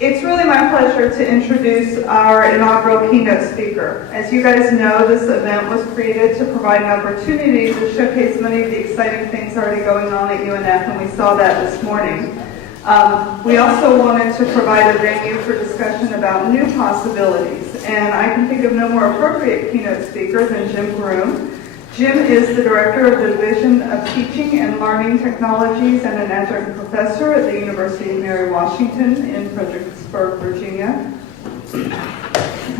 It's really my pleasure to introduce our inaugural keynote speaker. As you guys know, this event was created to provide an opportunity to showcase many of the exciting things already going on at UNF, and we saw that this morning. We also wanted to provide a venue for discussion about new possibilities, and I can think of no more appropriate keynote speaker than Jim Groom. Jim is the director of the Division of Teaching and Learning Technologies and an adjunct professor at the University of Mary Washington in Fredericksburg, Virginia.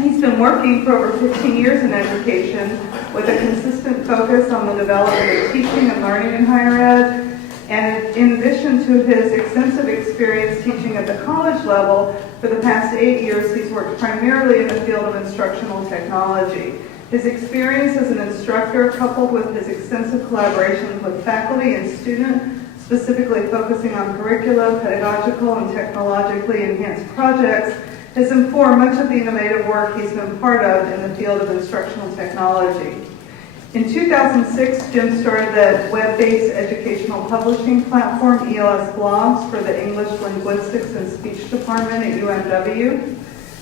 He's been working for over 15 years in education with a consistent focus on the development of teaching and learning in higher ed. And in addition to his extensive experience teaching at the college level, for the past 8 years he's worked primarily in the field of instructional technology. His experience as an instructor, coupled with his extensive collaborations with faculty and students, specifically focusing on curricula, pedagogical, and technologically enhanced projects, has informed much of the innovative work he's been part of in the field of instructional technology. In 2006, Jim started the web-based educational publishing platform ELS Blogs for the English Linguistics and Speech Department at UMW.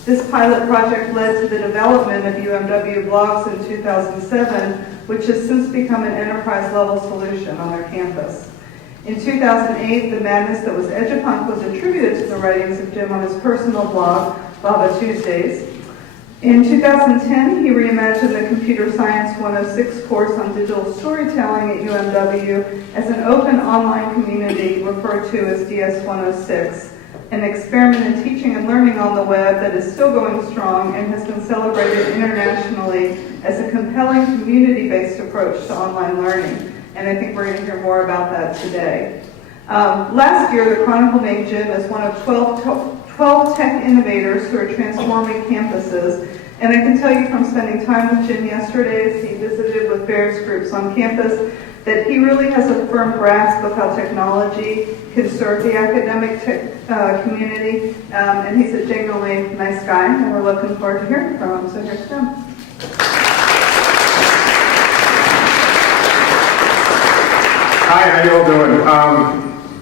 This pilot project led to the development of UMW Blogs in 2007, which has since become an enterprise-level solution on their campus. In 2008, the madness that was EduPunk was attributed to the writings of Jim on his personal blog, Baba Tuesdays. In 2010, he reimagined the Computer Science 106 course on digital storytelling at UMW as an open online community referred to as DS 106, an experiment in teaching and learning on the web that is still going strong and has been celebrated internationally as a compelling community-based approach to online learning. And I think we're going to hear more about that today. Last year, the Chronicle named Jim as one of 12 tech innovators who are transforming campuses. And I can tell you from spending time with Jim yesterday as he visited with various groups on campus that he really has a firm grasp of how technology can serve the academic community. And he's a genuinely nice guy, and we're looking forward to hearing from him. So here's Jim. Hi, how you all doing?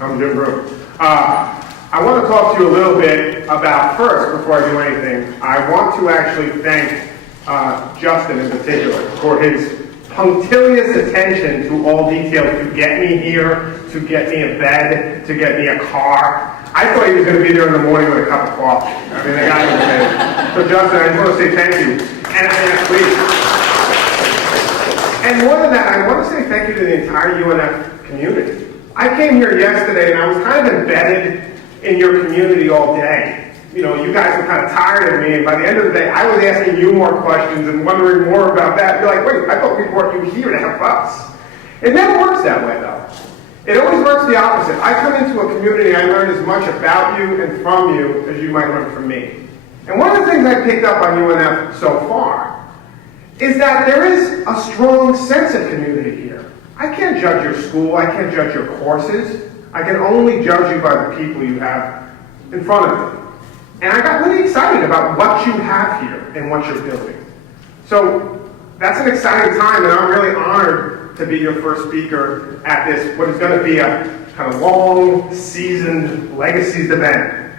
I'm Jim Groom. I want to talk to you a little bit about, first, before I do anything, I want to actually thank Justin in particular for his punctilious attention to all details to get me here, to get me a bed, to get me a car. I thought he was going to be there in the morning with a cup of coffee. I mean, the guy was there. So Justin, I just want to say thank you. And please. And more than that, I want to say thank you to the entire UNF community. I came here yesterday and I was kind of embedded in your community all day. You know, you guys were kind of tired of me, and by the end of the day, I was asking you more questions and wondering more about that. You're like, wait, I thought we brought you here to help us. It never works that way, though. It always works the opposite. I come into a community, I learn as much about you and from you as you might learn from me. And one of the things I picked up on UNF so far is that there is a strong sense of community here. I can't judge your school, I can't judge your courses. I can only judge you by the people you have in front of me. And I got really excited about what you have here and what you're building. So that's an exciting time, and I'm really honored to be your first speaker at this, what is going to be a kind of long, seasoned Legacies event.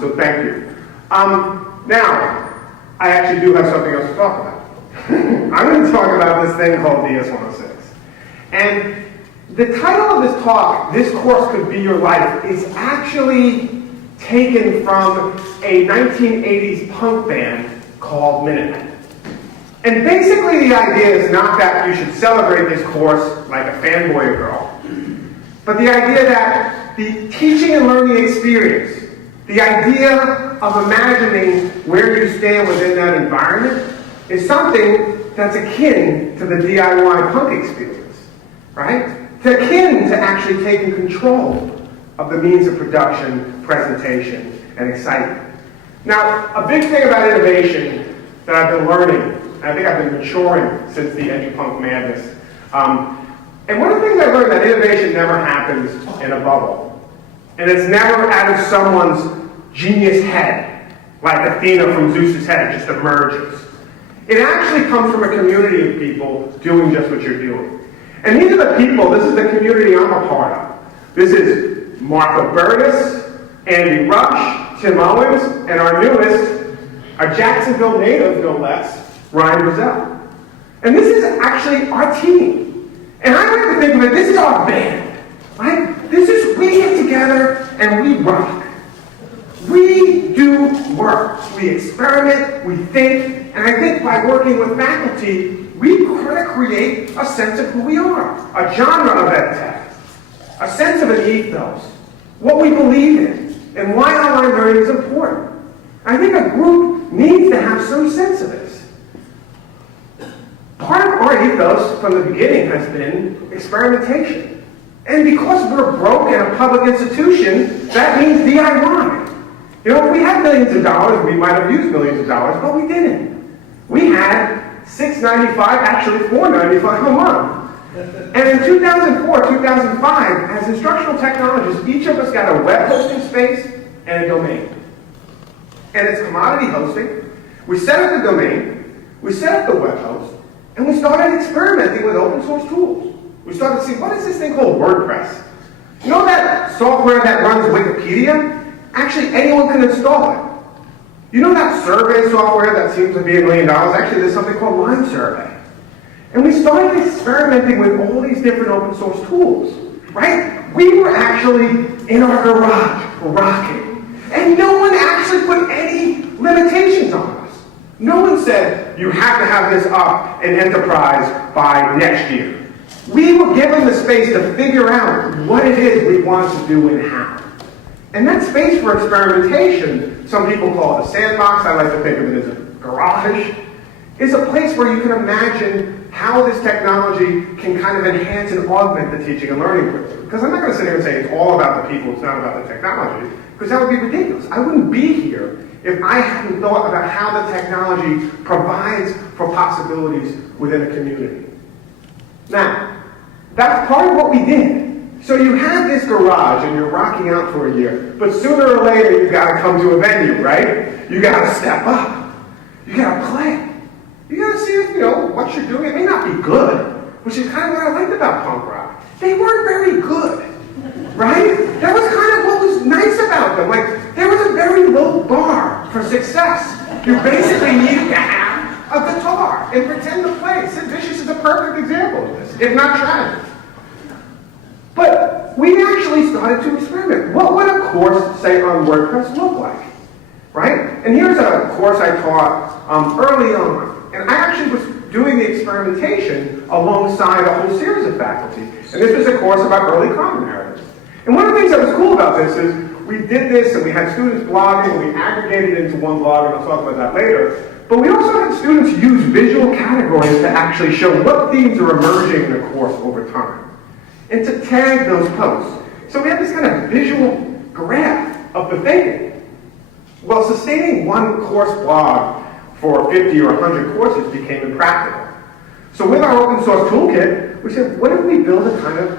So thank you. Now, I actually do have something else to talk about. I'm going to talk about this thing called DS 106. And the title of this talk, This Course Could Be Your Life, is actually taken from a 1980s punk band called Minutemen. And basically the idea is not that you should celebrate this course like a fanboy girl, but the idea that the teaching and learning experience, the idea of imagining where you stand within that environment, is something that's akin to the DIY punk experience, right? It's akin to actually taking control of the means of production, presentation, and excitement. Now, a big thing about innovation that I've been learning, and I think I've been maturing since the EduPunk madness, and one of the things I learned that innovation never happens in a bubble. And it's never out of someone's genius head, like Athena from Zeus's head just emerges. It actually comes from a community of people doing just what you're doing. And these are the people, this is the community I'm a part of. This is Martha Burtis, Andy Rush, Tim Owens, and our newest, a Jacksonville native, no less, Ryan Brazell. And this is actually our team. And I like to think of it, this is our band, right? This is, we get together and we rock. We do work. We experiment, we think, and I think by working with faculty, we kind of create a sense of who we are, a genre of ed tech, a sense of an ethos, what we believe in, and why online learning is important. I think a group needs to have some sense of this. Part of our ethos from the beginning has been experimentation. And because we're broke in a public institution, that means DIY. You know, if we had millions of dollars, we might have used millions of dollars, but we didn't. We had $6.95, actually $4.95 a month. And in 2004, 2005, as instructional technologists, each of us got a web hosting space and a domain. And it's commodity hosting. We set up the domain, we set up the web host, and we started experimenting with open source tools. We started to see, what is this thing called WordPress? You know that software that runs Wikipedia? Actually, anyone can install it. You know that survey software that seems to be $1 million? Actually, there's something called Line Survey. And we started experimenting with all these different open source tools, right? We were actually in our garage, rocking. And no one actually put any limitations on us. No one said, you have to have this up in enterprise by next year. We were given the space to figure out what it is we wanted to do and how. And that space for experimentation, some people call it a sandbox, I like to think of it as a garage, is a place where you can imagine how this technology can kind of enhance and augment the teaching and learning process. Because I'm not going to sit here and say it's all about the people, it's not about the technology, because that would be ridiculous. I wouldn't be here if I hadn't thought about how the technology provides for possibilities within a community. Now, that's part of what we did. So you have this garage and you're rocking out for a year, but sooner or later you've got to come to a venue, right? You got to step up. You got to play. You got to see if, what you're doing. It may not be good, which is kind of what I liked about punk rock. They weren't very good, right? That was kind of what was nice about them. Like, there was a very low bar for success. You basically needed to have a guitar and pretend to play. Sid Vicious is a perfect example of this, if not tragic. But we actually started to experiment. What would a course, say, on WordPress look like? Right? And here's a course I taught early on. And I actually was doing the experimentation alongside a whole series of faculty. And this was a course about early common narratives. And one of the things that was cool about this is we did this and we had students blogging and we aggregated it into one blog, and I'll talk about that later. But we also had students use visual categories to actually show what themes are emerging in the course over time, and to tag those posts. So we have this kind of visual graph of the thinking. Well, sustaining one course blog for 50 or 100 courses became impractical. So with our open source toolkit, we said, what if we build a kind of,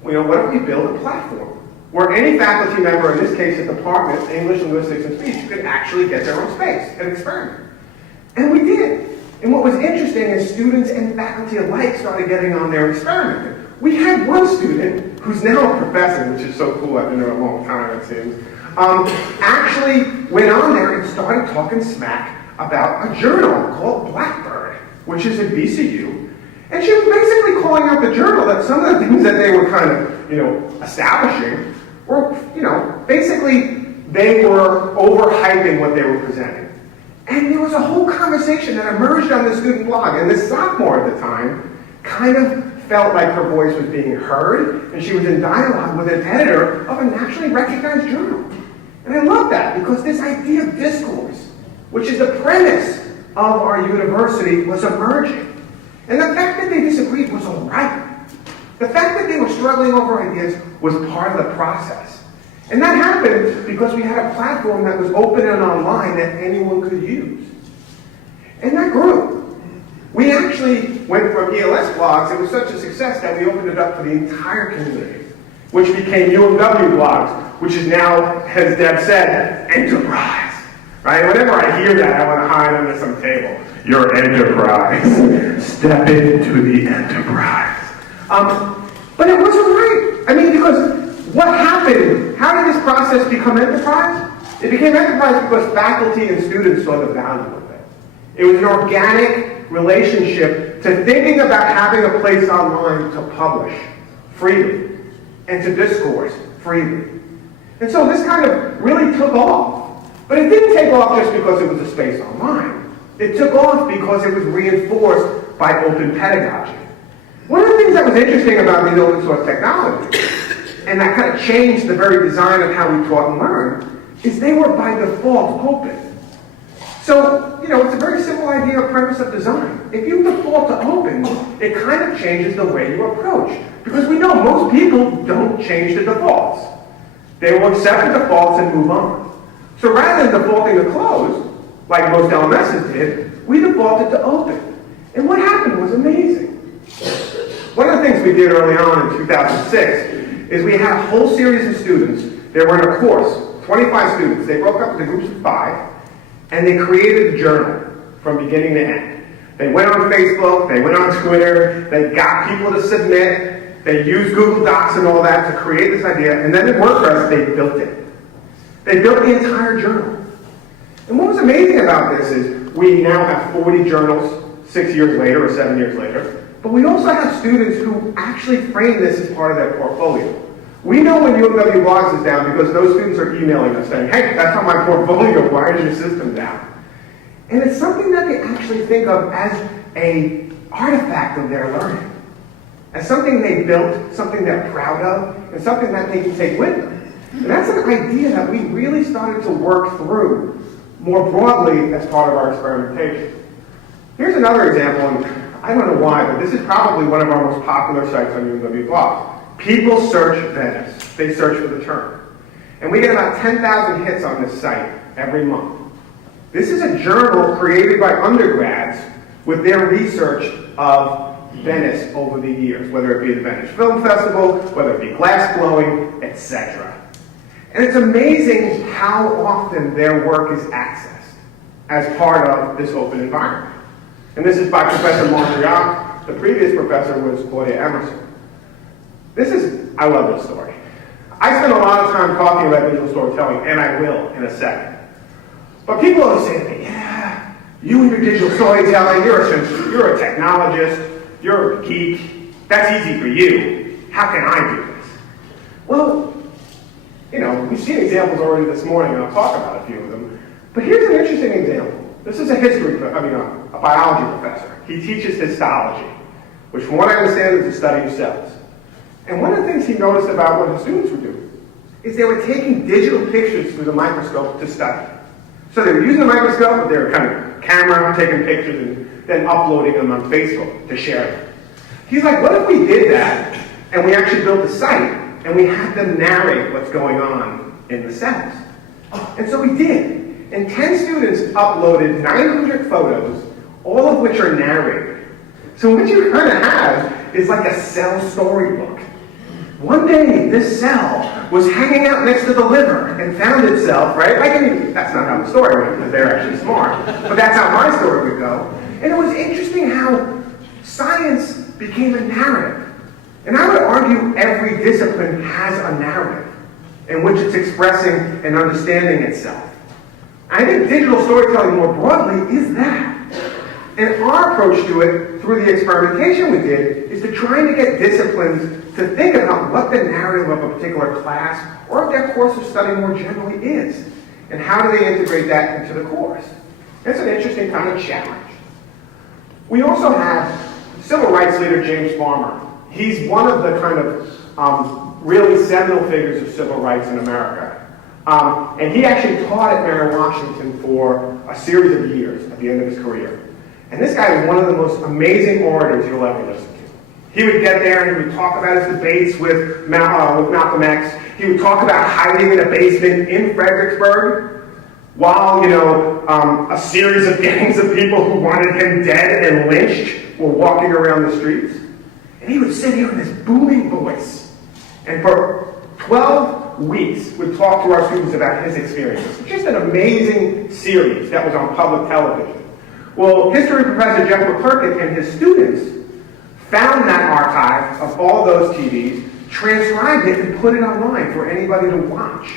what if we build a platform where any faculty member, in this case a department, English, Linguistics, and Speech, could actually get their own space and experiment. And we did. And what was interesting is students and faculty alike started getting on there experimenting. We had one student, who's now a professor, which is so cool, I've been there a long time, it seems, actually went on there and started talking smack about a journal called Blackbird, which is at VCU. And she was basically calling out the journal that some of the things that they were kind of, establishing were, basically they were overhyping what they were presenting. And there was a whole conversation that emerged on the student blog, and this sophomore at the time kind of felt like her voice was being heard, and she was in dialogue with an editor of a nationally recognized journal. And I love that, because this idea of discourse, which is the premise of our university, was emerging. And the fact that they disagreed was all right. The fact that they were struggling over ideas was part of the process. And that happened because we had a platform that was open and online that anyone could use. And that grew. We actually went from ELS blogs, it was such a success that we opened it up for the entire community, which became UMW blogs, which is now, as Deb said, enterprise. Right? Whenever I hear that, I want to hide under some table. Your enterprise. Step into the enterprise. But it wasn't right. I mean, because what happened? How did this process become enterprise? It became enterprise because faculty and students saw the value of it. It was an organic relationship to thinking about having a place online to publish freely and to discourse freely. And so this kind of really took off. But it didn't take off just because it was a space online. It took off because it was reinforced by open pedagogy. One of the things that was interesting about these open source technologies, and that kind of changed the very design of how we taught and learned, is they were by default open. So, it's a very simple idea or premise of design. If you default to open, it kind of changes the way you approach. Because we know most people don't change the defaults. They will accept the defaults and move on. So rather than defaulting to closed, like most LMSs did, we defaulted to open. And what happened was amazing. One of the things we did early on in 2006 is we had a whole series of students. They were in a course, 25 students. They broke up into groups of 5, and they created a journal from beginning to end. They went on Facebook, they went on Twitter, they got people to submit, they used Google Docs and all that to create this idea, and then in WordPress, they built it. They built the entire journal. And what was amazing about this is we now have 40 journals 6 years later or 7 years later, but we also have students who actually frame this as part of their portfolio. We know when UMW Blogs is down because those students are emailing us saying, hey, that's on my portfolio, why is your system down? And it's something that they actually think of as an artifact of their learning, as something they built, something they're proud of, and something that they can take with them. And that's an idea that we really started to work through more broadly as part of our experimentation. Here's another example, and I don't know why, but this is probably one of our most popular sites on UMW Blogs. People search Venice. They search for the term. And we get about 10,000 hits on this site every month. This is a journal created by undergrads with their research of Venice over the years, whether it be the Venice Film Festival, whether it be glass blowing, etc. And it's amazing how often their work is accessed as part of this open environment. And this is by Professor Mondrian. The previous professor was Claudia Emerson. I love this story. I spend a lot of time talking about visual storytelling, and I will in a second. But people always say to me, yeah, you and your digital storytelling, you're a technologist, you're a geek, that's easy for you. How can I do this? Well, we've seen examples already this morning, and I'll talk about a few of them. But here's an interesting example. This is a biology professor. He teaches histology, which from what I understand is the study of cells. And one of the things he noticed about what his students were doing is they were taking digital pictures through the microscope to study. So they were using the microscope, but they were kind of camera, taking pictures, and then uploading them on Facebook to share them. He's like, what if we did that, and we actually built a site, and we had them narrate what's going on in the cells? And so we did. And 10 students uploaded 900 photos, all of which are narrated. So what you kind of have is like a cell storybook. One day, this cell was hanging out next to the liver and found itself, right? That's not how the story went, because they're actually smart. But that's how my story would go. And it was interesting how science became a narrative. And I would argue every discipline has a narrative in which it's expressing and understanding itself. I think digital storytelling more broadly is that. And our approach to it, through the experimentation we did, is to trying to get disciplines to think about what the narrative of a particular class or of their course of study more generally is, and how do they integrate that into the course. It's an interesting kind of challenge. We also have civil rights leader James Farmer. He's one of the kind of really seminal figures of civil rights in America. And he actually taught at Mary Washington for a series of years at the end of his career. And this guy was one of the most amazing orators you'll ever listen to. He would get there and he would talk about his debates with Malcolm X. He would talk about hiding in a basement in Fredericksburg while, a series of gangs of people who wanted him dead and lynched were walking around the streets. And he would sit here in this booming voice. And for 12 weeks, would talk to our students about his experience. Just an amazing series that was on public television. Well, history professor Jeff McClurkin and his students found that archive of all those TVs, transcribed it, and put it online for anybody to watch.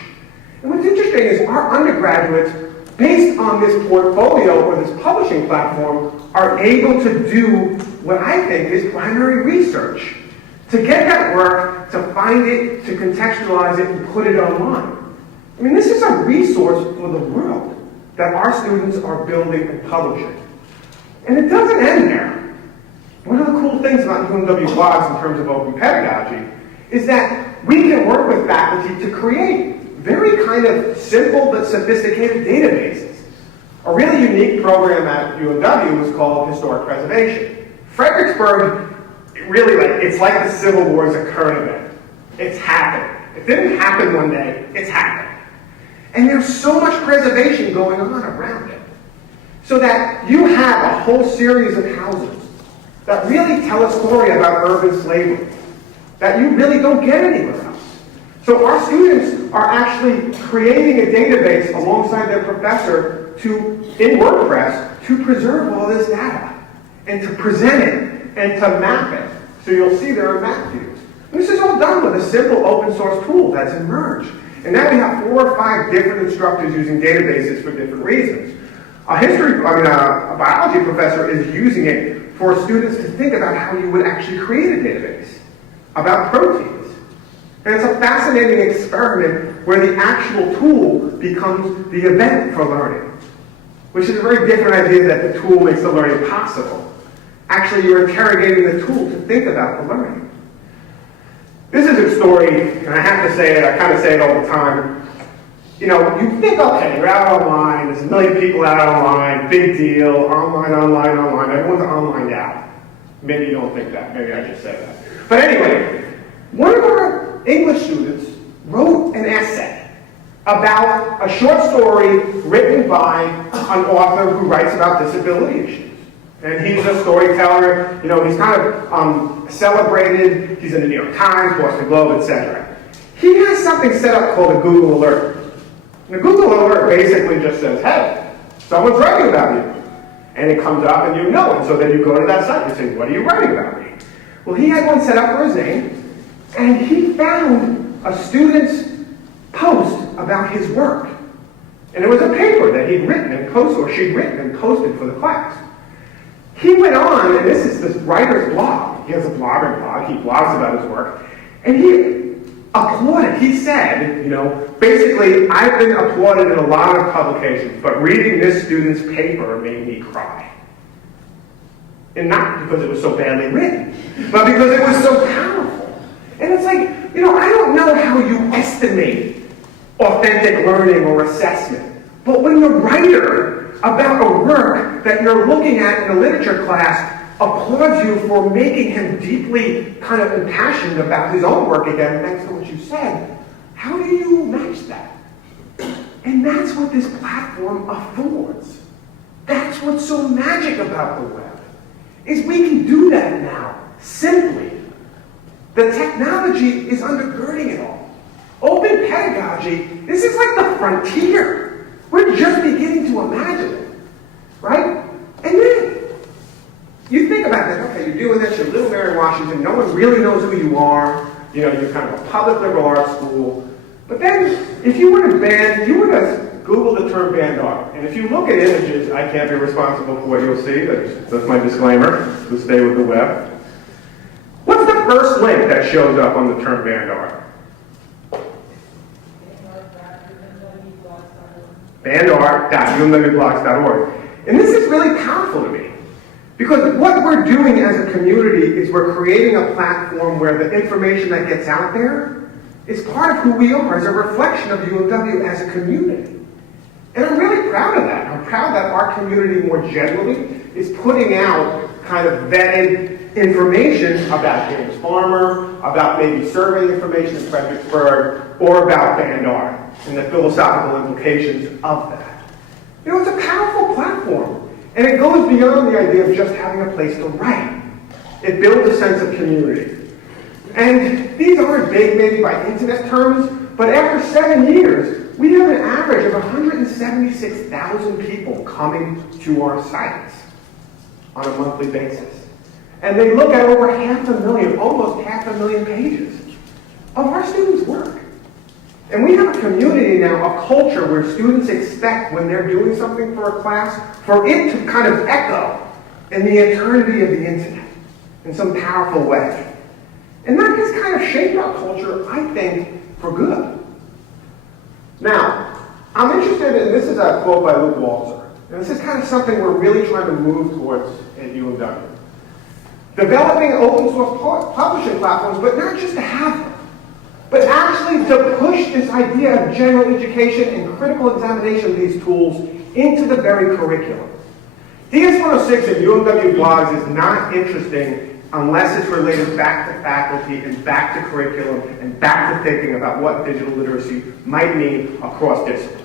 And what's interesting is our undergraduates, based on this portfolio or this publishing platform, are able to do what I think is primary research. To get that work, to find it, to contextualize it, and put it online. I mean, this is a resource for the world that our students are building and publishing. And it doesn't end there. One of the cool things about UMW blogs in terms of open pedagogy is that we can work with faculty to create very kind of simple but sophisticated databases. A really unique program at UMW was called Historic Preservation. Fredericksburg, really, it's like the Civil War is a current event. It's happening. It didn't happen one day, it's happening. And there's so much preservation going on around it. So that you have a whole series of houses that really tell a story about urban slavery that you really don't get anywhere else. So our students are actually creating a database alongside their professor in WordPress to preserve all this data and to present it and to map it. So you'll see there are map views. And this is all done with a simple open source tool that's emerged. And now we have 4 or 5 different instructors using databases for different reasons. A biology professor is using it for students to think about how you would actually create a database about proteins. And it's a fascinating experiment where the actual tool becomes the event for learning, which is a very different idea that the tool makes the learning possible. Actually, you're interrogating the tool to think about the learning. This is a story, and I have to say it, I kind of say it all the time. You know, you think, okay, you're out online, there's a million people out online, big deal, online, everyone's online now. Maybe you don't think that, maybe I just say that. But anyway, one of our English students wrote an essay about a short story written by an author who writes about disability issues. And he's a storyteller, you know, he's kind of celebrated, he's in the New York Times, Boston Globe, etc. He has something set up called a Google Alert. And the Google Alert basically just says, hey, someone's writing about you. And it comes up and you know it. So then you go to that site and say, what are you writing about me? Well, he had one set up for his name, and he found a student's post about his work. And it was a paper that he'd written and posted, or she'd written and posted for the class. He went on, and this is this writer's blog. He has a blogging blog. He blogs about his work. And he applauded. He said, you know, basically, I've been applauded in a lot of publications, but reading this student's paper made me cry. And not because it was so badly written, but because it was so powerful. And it's like, you know, I don't know how you estimate authentic learning or assessment, but when the writer about a work that you're looking at in a literature class applauds you for making him deeply kind of impassioned about his own work again, thanks to what you said, how do you match that? And that's what this platform affords. That's what's so magic about the web, is we can do that now, simply. The technology is undergirding it all. Open pedagogy, this is like the frontier. We're just beginning to imagine it, right? And then, you think about that, okay, you're doing this, you're Little Mary Washington, no one really knows who you are, you know, you're kind of a public liberal arts school. But then, if you were to Google the term band art, and if you look at images, I can't be responsible for what you'll see, that's my disclaimer, so stay with the web. What's the first link that shows up on the term band art? bandart.umwblogs.org. And this is really powerful to me, because what we're doing as a community is we're creating a platform where the information that gets out there is part of who we are as a reflection of UMW as a community. And I'm really proud of that. I'm proud that our community more generally is putting out kind of vetted information about James Farmer, about maybe survey information in Fredericksburg, or about band art and the philosophical implications of that. You know, it's a powerful platform, and it goes beyond the idea of just having a place to write. It builds a sense of community. And these aren't big maybe by internet terms, but after 7 years, we have an average of 176,000 people coming to our sites on a monthly basis. And they look at over 500,000, almost 500,000 pages of our students' work. And we have a community now, a culture where students expect when they're doing something for a class, for it to kind of echo in the eternity of the internet in some powerful way. And that has kind of shaped our culture, I think, for good. Now, I'm interested in, this is a quote by Luke Walzer, and this is kind of something we're really trying to move towards at UMW. Developing open source publishing platforms, but not just to have them, but actually to push this idea of general education and critical examination of these tools into the very curriculum. DS-106 and UMW blogs is not interesting unless it's related back to faculty and back to curriculum and back to thinking about what digital literacy might mean across disciplines.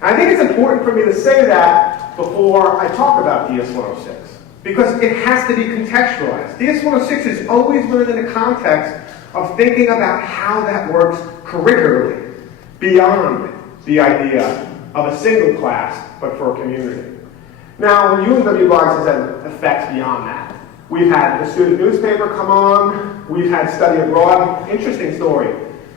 And I think it's important for me to say that before I talk about DS-106, because it has to be contextualized. DS-106 is always learned in the context of thinking about how that works curricularly, beyond the idea of a single class, but for a community. Now, UMW Blogs has had effects beyond that. We've had the student newspaper come on, we've had study abroad. Interesting story.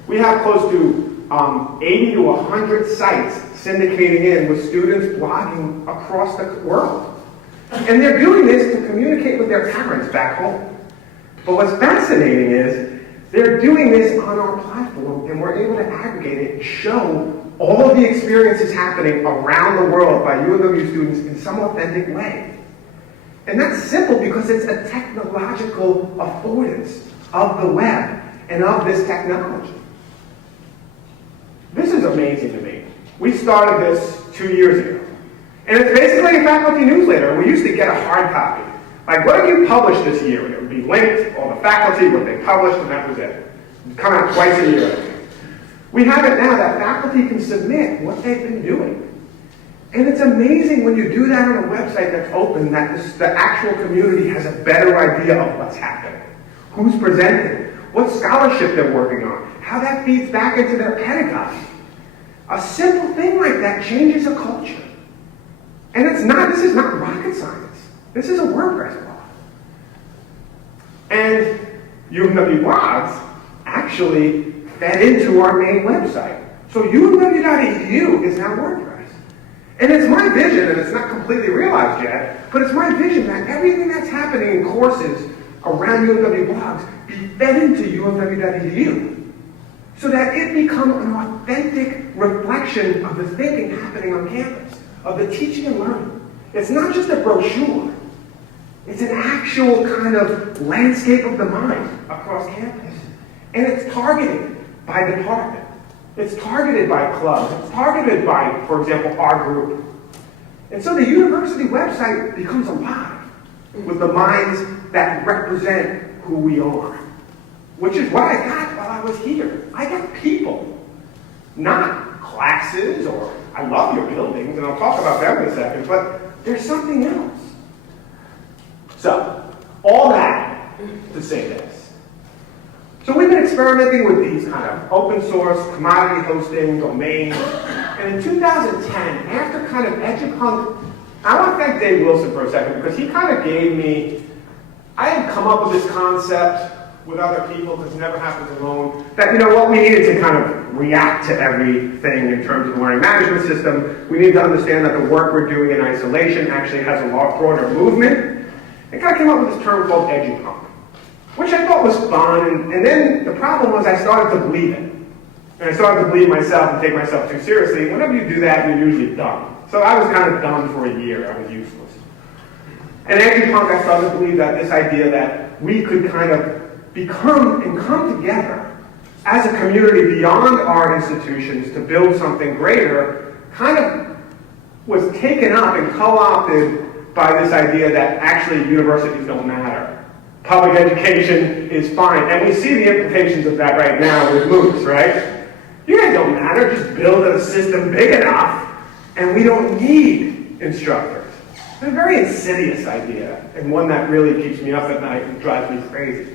We have close to 80 to 100 sites syndicating in with students blogging across the world. And they're doing this to communicate with their parents back home. But what's fascinating is they're doing this on our platform, and we're able to aggregate it and show all of the experiences happening around the world by UMW students in some authentic way. And that's simple because it's a technological affordance of the web and of this technology. This is amazing to me. We started this 2 years ago. And it's basically a faculty newsletter. We used to get a hard copy. Like, what have you published this year? And it would be linked, all the faculty, what they published, and that was it. It would come out twice a year. We have it now that faculty can submit what they've been doing. And it's amazing when you do that on a website that's open that the actual community has a better idea of what's happening, who's presenting, what scholarship they're working on, how that feeds back into their pedagogy. A simple thing like that changes a culture. And this is not rocket science. This is a WordPress blog. And UMW blogs actually fed into our main website. So umw.edu is now WordPress. And it's my vision, and it's not completely realized yet, but it's my vision that everything that's happening in courses around UMW blogs be fed into umw.edu so that it becomes an authentic reflection of the thinking happening on campus, of the teaching and learning. It's not just a brochure. It's an actual kind of landscape of the mind across campus. And it's targeted by department. It's targeted by clubs. It's targeted by, for example, our group. And so the university website becomes alive with the minds that represent who we are, which is what I got while I was here. I got people, not classes, or I love your buildings, and I'll talk about them in a second, but there's something else. So, all that to say this. So we've been experimenting with these kind of open source, commodity hosting, domains, and in 2010, after kind of EduPunk, I want to thank Dave Wilson for a second, because he kind of gave me, I had come up with this concept with other people, because it never happens alone, that, you know what, we needed to kind of react to everything in terms of the learning management system. We need to understand that the work we're doing in isolation actually has a lot broader movement. I kind of came up with this term called EduPunk, which I thought was fun, and then the problem was I started to believe it. And I started to believe myself and take myself too seriously. And whenever you do that, you're usually done. So I was kind of done for a year. I was useless. And EduPunk, I started to believe that this idea that we could kind of become and come together as a community beyond our institutions to build something greater kind of was taken up and co-opted by this idea that actually universities don't matter. Public education is fine. And we see the implications of that right now with MOOCs, right? You guys don't matter. Just build a system big enough, and we don't need instructors. It's a very insidious idea, and one that really keeps me up at night and drives me crazy.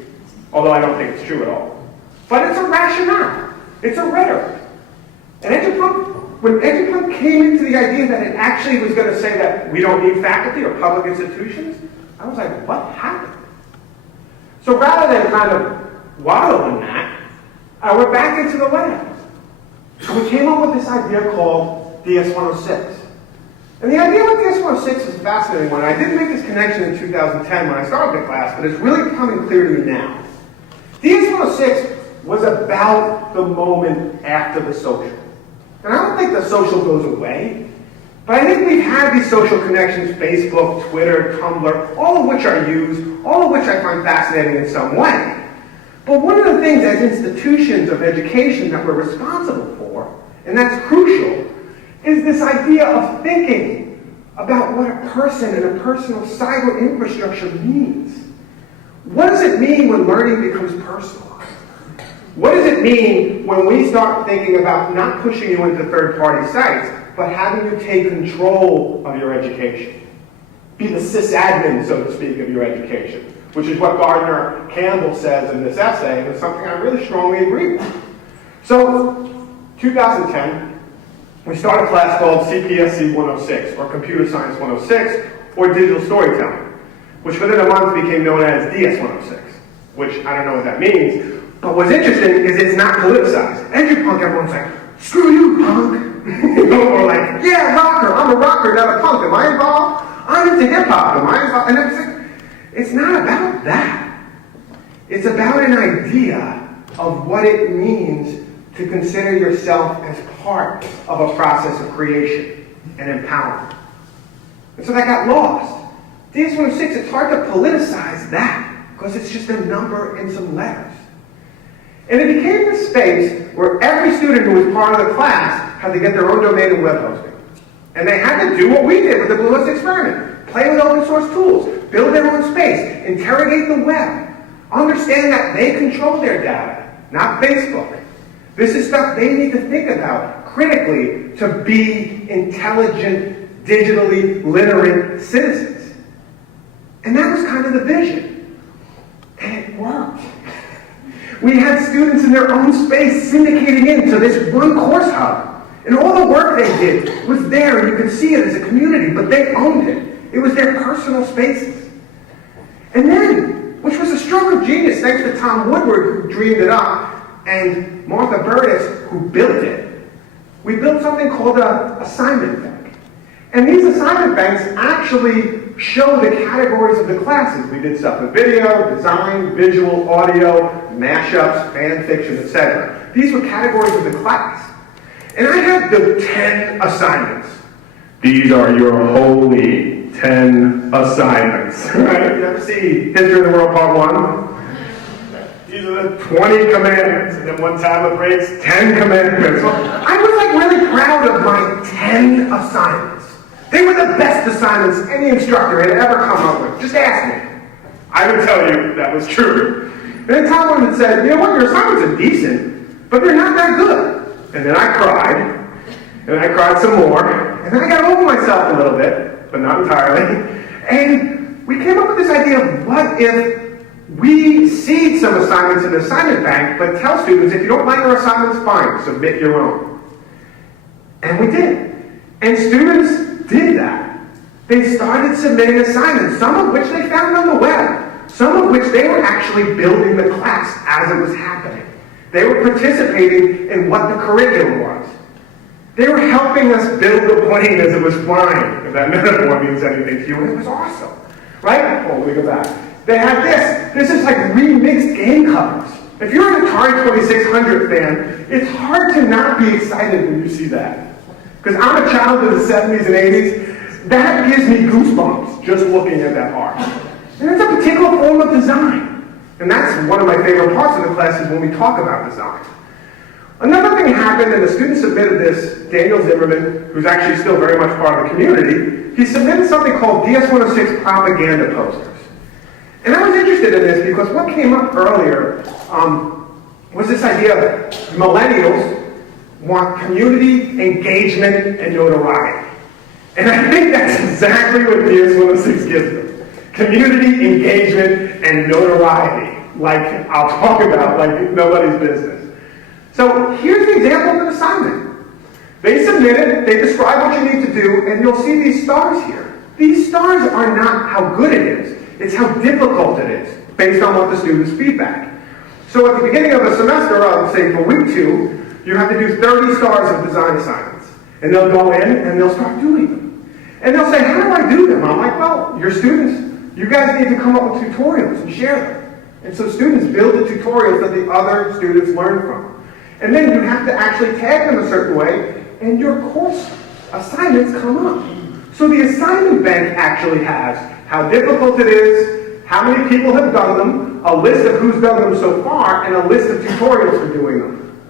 Although I don't think it's true at all. But it's a rationale. It's a rhetoric. And when EduPunk came into the idea that it actually was going to say that we don't need faculty or public institutions, I was like, what happened? So rather than kind of wallow in that, I went back into the lab. So we came up with this idea called DS-106. And the idea with DS-106 is a fascinating one. I didn't make this connection in 2010 when I started the class, but it's really becoming clear to me now. DS-106 was about the moment after the social. And I don't think the social goes away, but I think we've had these social connections, Facebook, Twitter, Tumblr, all of which are used, all of which I find fascinating in some way. But one of the things as institutions of education that we're responsible for, and that's crucial, is this idea of thinking about what a person and a personal cyber infrastructure means. What does it mean when learning becomes personalized? What does it mean when we start thinking about not pushing you into third-party sites, but having you take control of your education? Be the sysadmin, so to speak, of your education, which is what Gardner Campbell says in this essay, and it's something I really strongly agree with. So, 2010, we started a class called CPSC 106, or Computer Science 106, or Digital Storytelling, which within a month became known as DS 106, which I don't know what that means, but what's interesting is it's not politicized. EduPunk, everyone's like, screw you, punk. Or like, yeah, rocker, I'm a rocker, not a punk. Am I involved? I'm into hip-hop, am I involved? And it's not about that. It's about an idea of what it means to consider yourself as part of a process of creation and empowerment. And so that got lost. DS-106, it's hard to politicize that because it's just a number and some letters. And it became this space where every student who was part of the class had to get their own domain and web hosting. And they had to do what we did with the Bluest experiment. Play with open source tools, build their own space, interrogate the web, understand that they control their data, not Facebook. This is stuff they need to think about critically to be intelligent, digitally literate citizens. And that was kind of the vision. And it worked. We had students in their own space syndicating into this one course hub. And all the work they did was there, and you could see it as a community, but they owned it. It was their personal spaces. And then, which was a stroke of genius, thanks to Tom Woodward, who dreamed it up, and Martha Burtis, who built it, we built something called an assignment bank. And these assignment banks actually show the categories of the classes. We did stuff with video, design, visual, audio, mashups, fan fiction, etc. These were categories of the class. And I had the 10 assignments. These are your holy 10 assignments. Right? You ever see History of the World Part 1? These are the 20 commandments, and then one tablet breaks 10 commandments. So I was like really proud of my 10 assignments. They were the best assignments any instructor had ever come up with. Just ask me. I would tell you that was true. And then Tom Woodward said, you know what, your assignments are decent, but they're not that good. And then I cried, and I cried some more, and then I got over myself a little bit, but not entirely. And we came up with this idea of what if we seed some assignments in the assignment bank, but tell students, if you don't like our assignments, fine, submit your own. And we did. And students did that. They started submitting assignments, some of which they found on the web, some of which they were actually building the class as it was happening. They were participating in what the curriculum was. They were helping us build the plane as it was flying, if that metaphor means anything to you, and it was awesome. Right? Oh, let me go back. They had this. This is like remixed game covers. If you're an Atari 2600 fan, it's hard to not be excited when you see that. Because I'm a child of the 70s and 80s. That gives me goosebumps just looking at that art. And it's a particular form of design. And that's one of my favorite parts of the class is when we talk about design. Another thing happened, and the student submitted this, Daniel Zimmerman, who's actually still very much part of the community, he submitted something called DS-106 propaganda posters. And I was interested in this because what came up earlier was this idea of millennials want community, engagement, and notoriety. And I think that's exactly what DS-106 gives them. Community, engagement, and notoriety, like I'll talk about, like nobody's business. So here's the example of an assignment. They submit it, they describe what you need to do, and you'll see these stars here. These stars are not how good it is, it's how difficult it is, based on what the student's feedback. So at the beginning of the semester, I would say for week 2, you have to do 30 stars of design assignments. And they'll go in and they'll start doing them. And they'll say, how do I do them? I'm like, well, your students, you guys need to come up with tutorials and share them. And so students build the tutorials that the other students learn from. And then you have to actually tag them a certain way, and your course assignments come up. So the assignment bank actually has how difficult it is, how many people have done them, a list of who's done them so far, and a list of tutorials for doing them.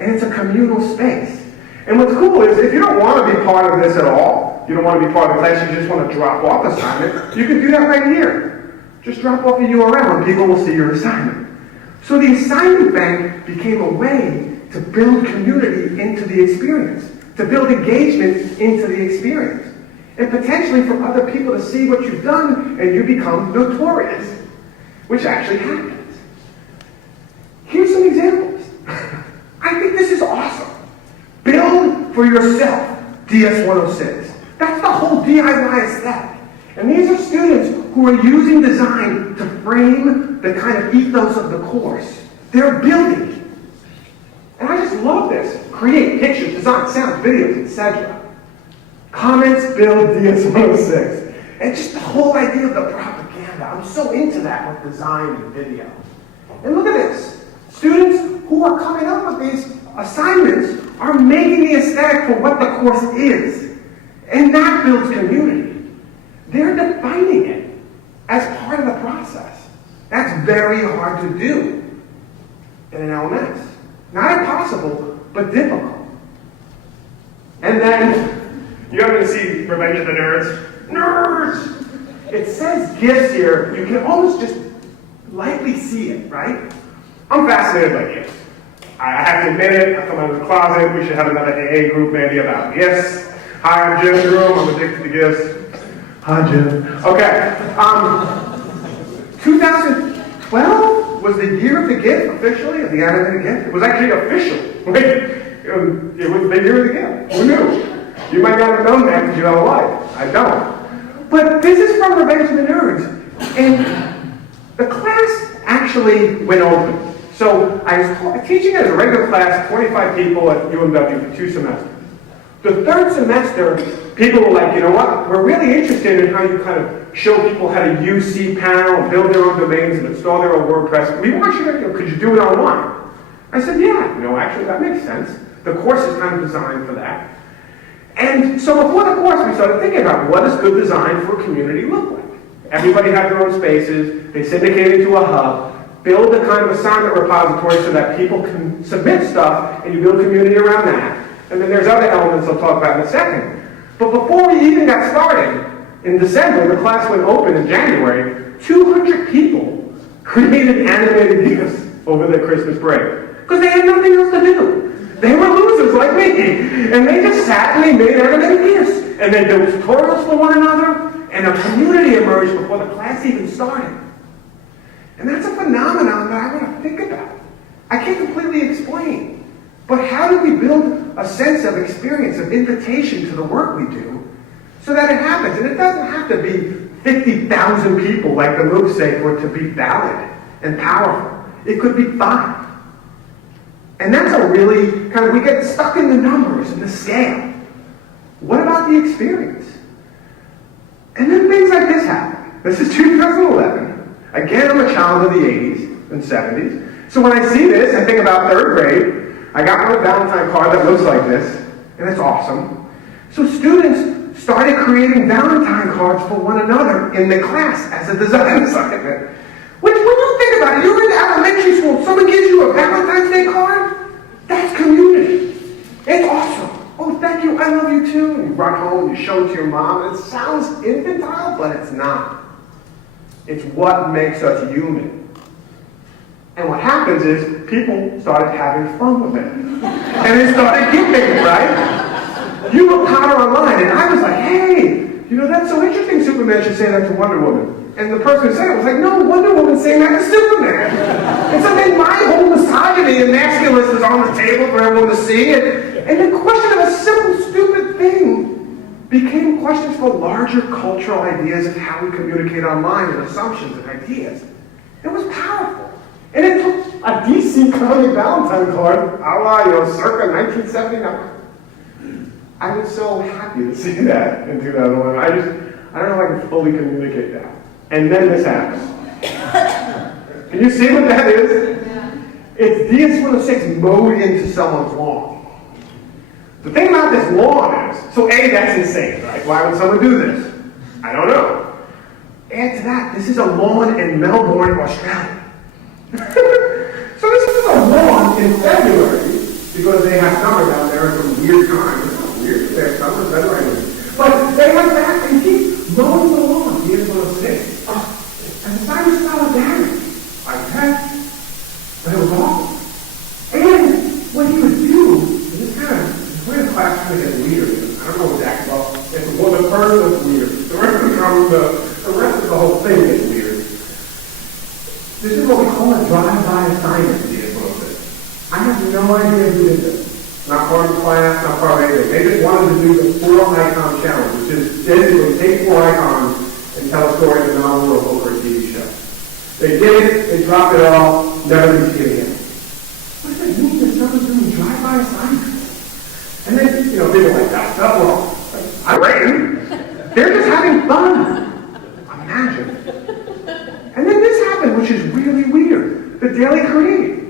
And it's a communal space. And what's cool is, if you don't want to be part of this at all, you don't want to be part of the class, you just want to drop off assignment, you can do that right here. Just drop off a URL and people will see your assignment. So the assignment bank became a way to build community into the experience, to build engagement into the experience, and potentially for other people to see what you've done and you become notorious, which actually happens. Here's some examples. I think this is awesome. Build for yourself, DS-106. That's the whole DIY aesthetic. And these are students who are using design to frame the kind of ethos of the course. They're building. And I just love this. Create pictures, design, sounds, videos, etc. Comments, build DS-106. And just the whole idea of the propaganda. I'm so into that with design and video. And look at this. Students who are coming up with these assignments are making the aesthetic for what the course is. And that builds community. They're defining it as part of the process. That's very hard to do in an LMS. Not impossible, but difficult. And then, you happen to see Revenge of the Nerds? Nerds! It says gifts here. You can almost just lightly see it, right? I'm fascinated by gifts. I have to admit it. I come out of the closet. We should have another AA group maybe about gifts. Hi, I'm Jim Groom. I'm addicted to gifts. Hi, Jim. Okay. 2012 was the year of the gift, officially, of the animated gift. It was actually official. It was the year of the gift. Who knew? You might not have known that because you don't like. I don't. But this is from Revenge of the Nerds. And the class actually went open. So I was teaching as a regular class, 25 people at UMW for 2 semesters. The third semester, people were like, you know what, we're really interested in how you kind of show people how to use cPanel, build their own domains, and install their own WordPress. We want you to, could you do it online? I said, yeah, actually that makes sense. The course is kind of designed for that. And so before the course, we started thinking about what does good design for a community look like? Everybody had their own spaces, they syndicated to a hub, build a kind of assignment repository so that people can submit stuff, and you build community around that. And then there's other elements I'll talk about in a second. But before we even got started, in December, the class went open in January, 200 people created animated gifs over their Christmas break. Because they had nothing else to do. They were losers like me. And they just sat and they made animated gifs. And they built tutorials for one another, and a community emerged before the class even started. And that's a phenomenon that I want to think about. I can't completely explain. But how do we build a sense of experience, of invitation to the work we do, so that it happens? And it doesn't have to be 50,000 people, like the MOOCs say, for it to be valid and powerful. It could be 5. And that's a really, kind of, we get stuck in the numbers and the scale. What about the experience? And then things like this happen. This is 2011. Again, I'm a child of the 80s and 70s. So when I see this, I think about 3rd grade. I got my Valentine card that looks like this, and it's awesome. So students started creating Valentine cards for one another in the class as a design assignment. When you think about it, you're in elementary school, someone gives you a Valentine's Day card, that's community. It's awesome. Oh, thank you, I love you too. And you run home, you show it to your mom, and it sounds infantile, but it's not. It's what makes us human. And what happens is people started having fun with it. And they started gifting it, right? You look hotter online, and I was like, hey, that's so interesting, Superman should say that to Wonder Woman. And the person who said it was like, no, Wonder Woman's saying that to Superman. And so then my whole misogyny and masculinist is on the table for everyone to see. And the question of a simple, stupid thing became questions for larger cultural ideas of how we communicate online and assumptions and ideas. It was powerful. And it took a DC County Valentine card, a la, circa 1979. I was so happy to see that in 2011. I don't know if I can fully communicate that. And then this happened. Can you see what that is? Yeah. It's DS-106 mowed into someone's lawn. The thing about this lawn is, so A, that's insane, right? Why would someone do this? I don't know. Add to that, this is a lawn in Melbourne, Australia. So this is a lawn in February, because they have summer down there at some weird time. It's not weird, they have summer, February. But they went back and keep mowing the lawn, DS-106. And the sign was solidarity. Like that. But it was awesome. And what he would do, and this kind of, we're in a class trying to get weird. I don't know exactly about if the one person was weird. The rest of the whole thing is weird. This is what we call a drive-by assignment, I have no idea who did this. Not part of the class, not part of anything. They just wanted to do the 4-icon challenge, which is basically take 4 icons and tell a story in a novel or a book or a TV show. They did it, they dropped it all, never to see it again. What does it mean that someone's doing drive-by assignments? And then, people like that stuff, well, I'm writing. They're just having fun. Imagine. And then this happened, which is really weird. The Daily Creative.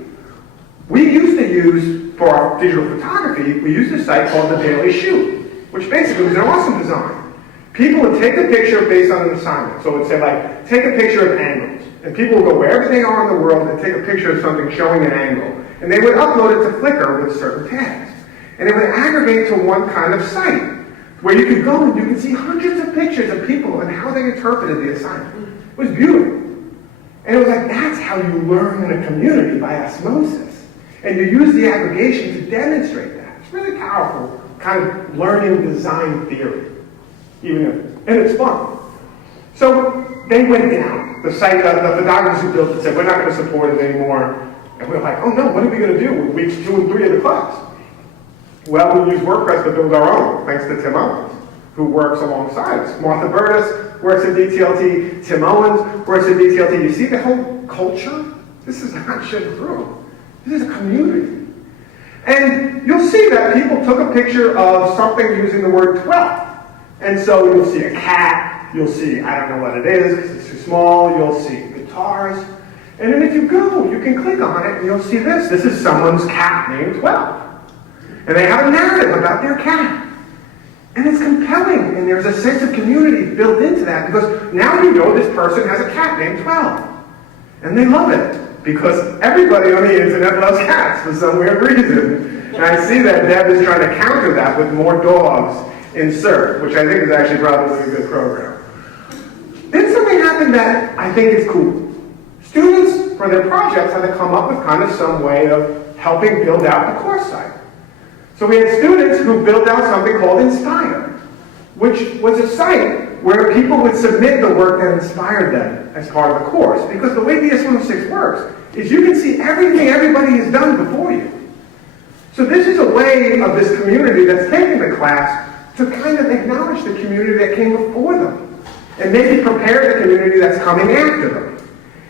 We used to use, for our digital photography, we used a site called the Daily Shoot, which basically was an awesome design. People would take a picture based on an assignment. So it would say, like, take a picture of angles. And people would go wherever they are in the world and take a picture of something showing an angle. And they would upload it to Flickr with certain tags. And it would aggregate to one kind of site, where you could go and you could see hundreds of pictures of people and how they interpreted the assignment. It was beautiful. And it was like, that's how you learn in a community, by osmosis. And you use the aggregation to demonstrate that. It's really powerful, kind of learning design theory, and it's fun. So they went down. The site, the photographers who built it said, we're not going to support it anymore. And we're like, oh no, what are we going to do with weeks 2 and 3 of the class? Well, we use WordPress to build our own, thanks to Tim Owens, who works alongside us. Martha Burtis works at DTLT. Tim Owens works at DTLT. You see the whole culture? This is not shit through. This is a community. And you'll see that people took a picture of something using the word 12. And so you'll see a cat, you'll see, I don't know what it is because it's too small, you'll see guitars. And then if you go, you can click on it and you'll see this. This is someone's cat named 12. And they have a narrative about their cat. And it's compelling, and there's a sense of community built into that because now you know this person has a cat named 12. And they love it. Because everybody on the internet loves cats for some weird reason. And I see that Deb is trying to counter that with more dogs in search, which I think is actually probably a good program. Then something happened that I think is cool. Students, for their projects, had to come up with kind of some way of helping build out the course site. So we had students who built out something called Inspire, which was a site where people would submit the work that inspired them as part of the course. Because the way DS-106 works is you can see everything everybody has done before you. So this is a way of this community that's taking the class to kind of acknowledge the community that came before them. And maybe prepare the community that's coming after them.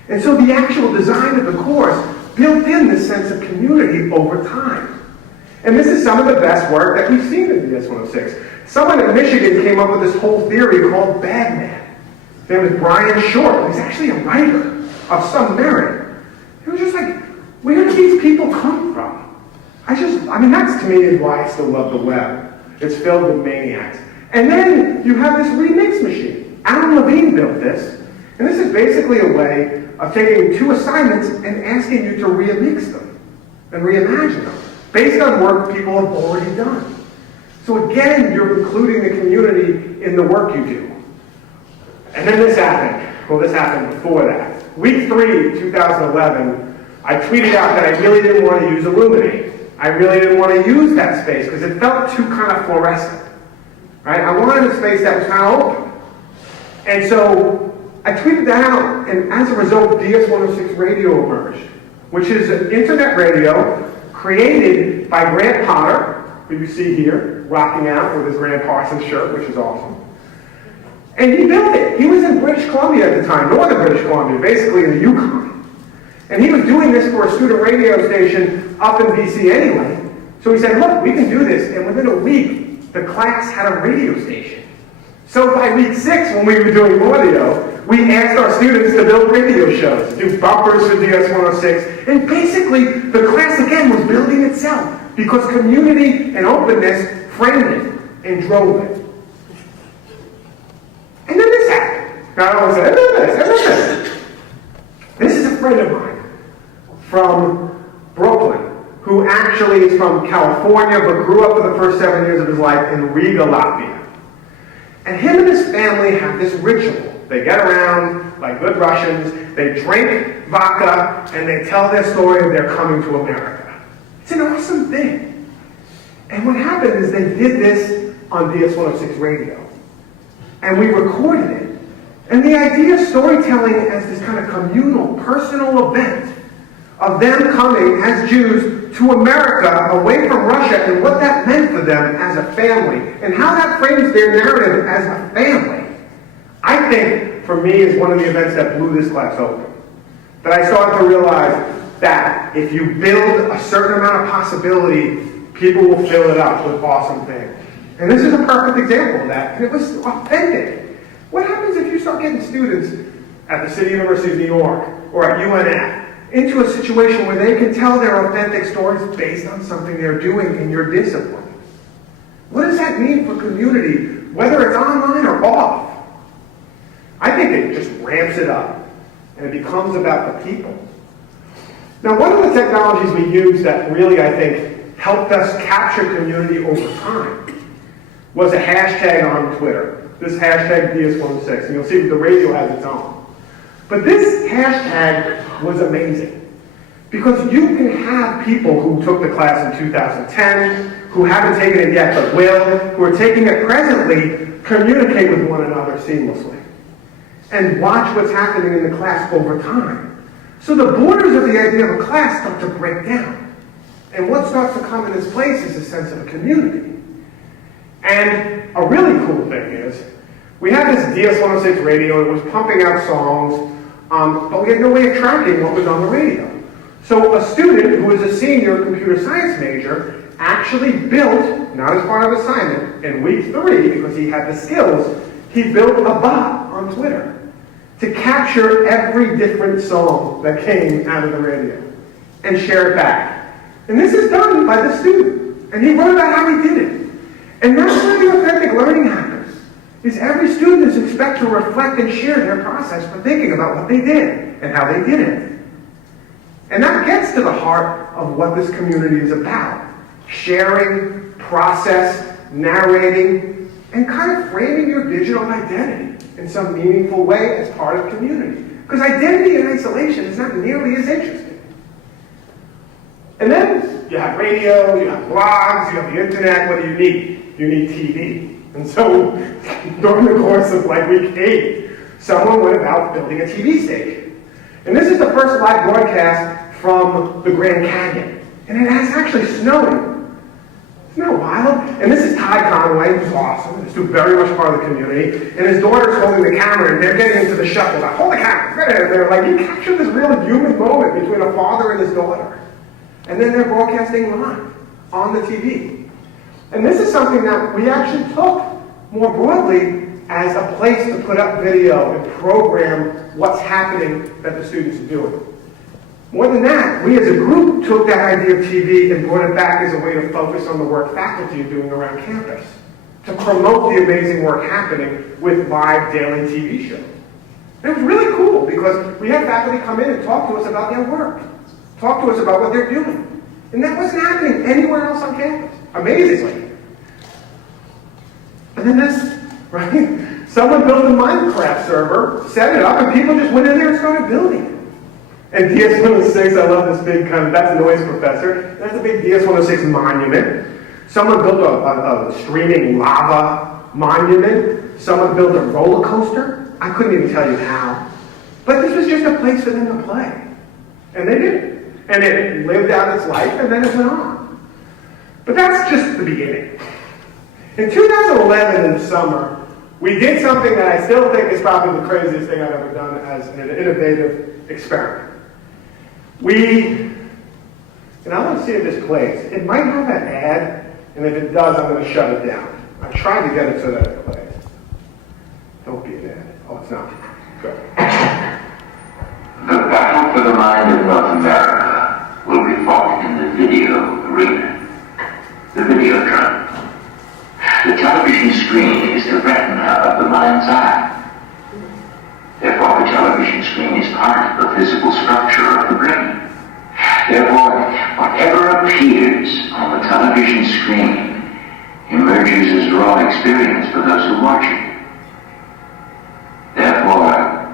And so the actual design of the course built in this sense of community over time. And this is some of the best work that we've seen in DS-106. Someone in Michigan came up with this whole theory called Bagman. His name is Brian Short. He's actually a writer of some merit. He was just like, where do these people come from? That's to me is why I still love the web. It's filled with maniacs. And then you have this remix machine. Alan Levine built this. And this is basically a way of taking 2 assignments and asking you to remix them and reimagine them based on work people have already done. So again, you're including the community in the work you do. And then this happened. Well, this happened before that. Week 3, 2011, I tweeted out that I really didn't want to use Illuminate. I really didn't want to use that space because it felt too kind of fluorescent. Right? I wanted a space that was kind of open. And so I tweeted that out, and as a result, DS-106 Radio emerged, which is an internet radio created by Grant Potter, who you see here, rocking out with his Grant Parsons shirt, which is awesome. And he built it. He was in British Columbia at the time, northern British Columbia, basically in the Yukon. And he was doing this for a student radio station up in BC anyway. So he said, look, we can do this. And within a week, the class had a radio station. So by week 6, when we were doing audio, we asked our students to build radio shows, do bumpers for DS-106, and basically the class again was building itself because community and openness framed it and drove it. And then this happened. Now I want to say, and then this. This is a friend of mine from Brooklyn who actually is from California but grew up for the first 7 years of his life in Riga, Latvia. And him and his family have this ritual. They get around like good Russians, they drink vodka, and they tell their story of their coming to America. It's an awesome thing. And what happened is they did this on DS-106 radio. And we recorded it. And the idea of storytelling as this kind of communal, personal event of them coming as Jews to America away from Russia and what that meant for them as a family and how that frames their narrative as a family, I think, for me, is one of the events that blew this class open. That I started to realize that if you build a certain amount of possibility, people will fill it up with awesome things. And this is a perfect example of that. And it was authentic. What happens if you start getting students at the City University of New York or at UNF into a situation where they can tell their authentic stories based on something they're doing in your discipline? What does that mean for community, whether it's online or off? I think it just ramps it up, and it becomes about the people. Now, one of the technologies we use that really, I think, helped us capture community over time was a hashtag on Twitter. This hashtag DS106, and you'll see the radio has its own. But this hashtag was amazing because you can have people who took the class in 2010, who haven't taken it yet but will, who are taking it presently, communicate with one another seamlessly and watch what's happening in the class over time. So the borders of the idea of a class start to break down. And what starts to come in its place is a sense of a community. And a really cool thing is, we had this DS-106 radio, it was pumping out songs, but we had no way of tracking what was on the radio. So a student who was a senior computer science major actually built, not as part of assignment, in week 3, because he had the skills, he built a bot on Twitter to capture every different song that came out of the radio and share it back. And this is done by the student. And he wrote about how he did it. And that's where the authentic learning happens, is every student is expected to reflect and share their process for thinking about what they did and how they did it. And that gets to the heart of what this community is about. Sharing, process, narrating, and kind of framing your digital identity in some meaningful way as part of community. Because identity in isolation is not nearly as interesting. And then you have radio, you have blogs, you have the internet. What do you need? You need TV. And so during the course of like week 8, someone went about building a TV station. And this is the first live broadcast from the Grand Canyon. And it has actually snowing. Isn't that wild? And this is Ty Conway, who's awesome. He's very much part of the community. And his daughter's holding the camera, and they're getting into the shuttle. Like, hold the camera. And they're like, you captured this real human moment between a father and his daughter. And then they're broadcasting live on the TV. And this is something that we actually took more broadly as a place to put up video and program what's happening that the students are doing. More than that, we as a group took that idea of TV and brought it back as a way to focus on the work faculty are doing around campus, to promote the amazing work happening with live daily TV shows. And it was really cool because we had faculty come in and talk to us about their work, talk to us about what they're doing. And that wasn't happening anywhere else on campus, amazingly. And then this, right? Someone built a Minecraft server, set it up, and people just went in there and started building it. And DS-106, I love this big kind of, that's Noise Professor. That's a big DS-106 monument. Someone built a streaming lava monument. Someone built a roller coaster. I couldn't even tell you how. But this was just a place for them to play. And they did. And it lived out its life, and then it went on. But that's just the beginning. In 2011, in the summer, we did something that I still think is probably the craziest thing I've ever done as an innovative experiment. And I want to see if this plays. It might have an ad, and if it does, I'm going to shut it down. I tried to get it so that it plays. Don't be an ad. Oh, it's not. Good. The battle for the mind of North America will be fought in the video arena. The video drum. The television screen is the retina of the mind's eye. Therefore, the television screen is part of the physical structure of the brain. Therefore, whatever appears on the television screen emerges as raw experience for those who watch it. Therefore,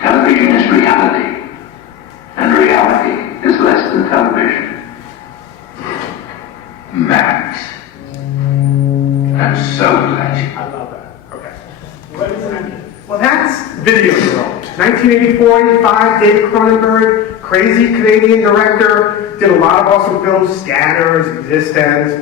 television is reality, and reality is less than television. Max, I'm so glad you... I love that. Okay. What does that mean? Well, that's Videodrome. 1984-85, David Cronenberg, crazy Canadian director, did a lot of awesome films, Scanners, Existence,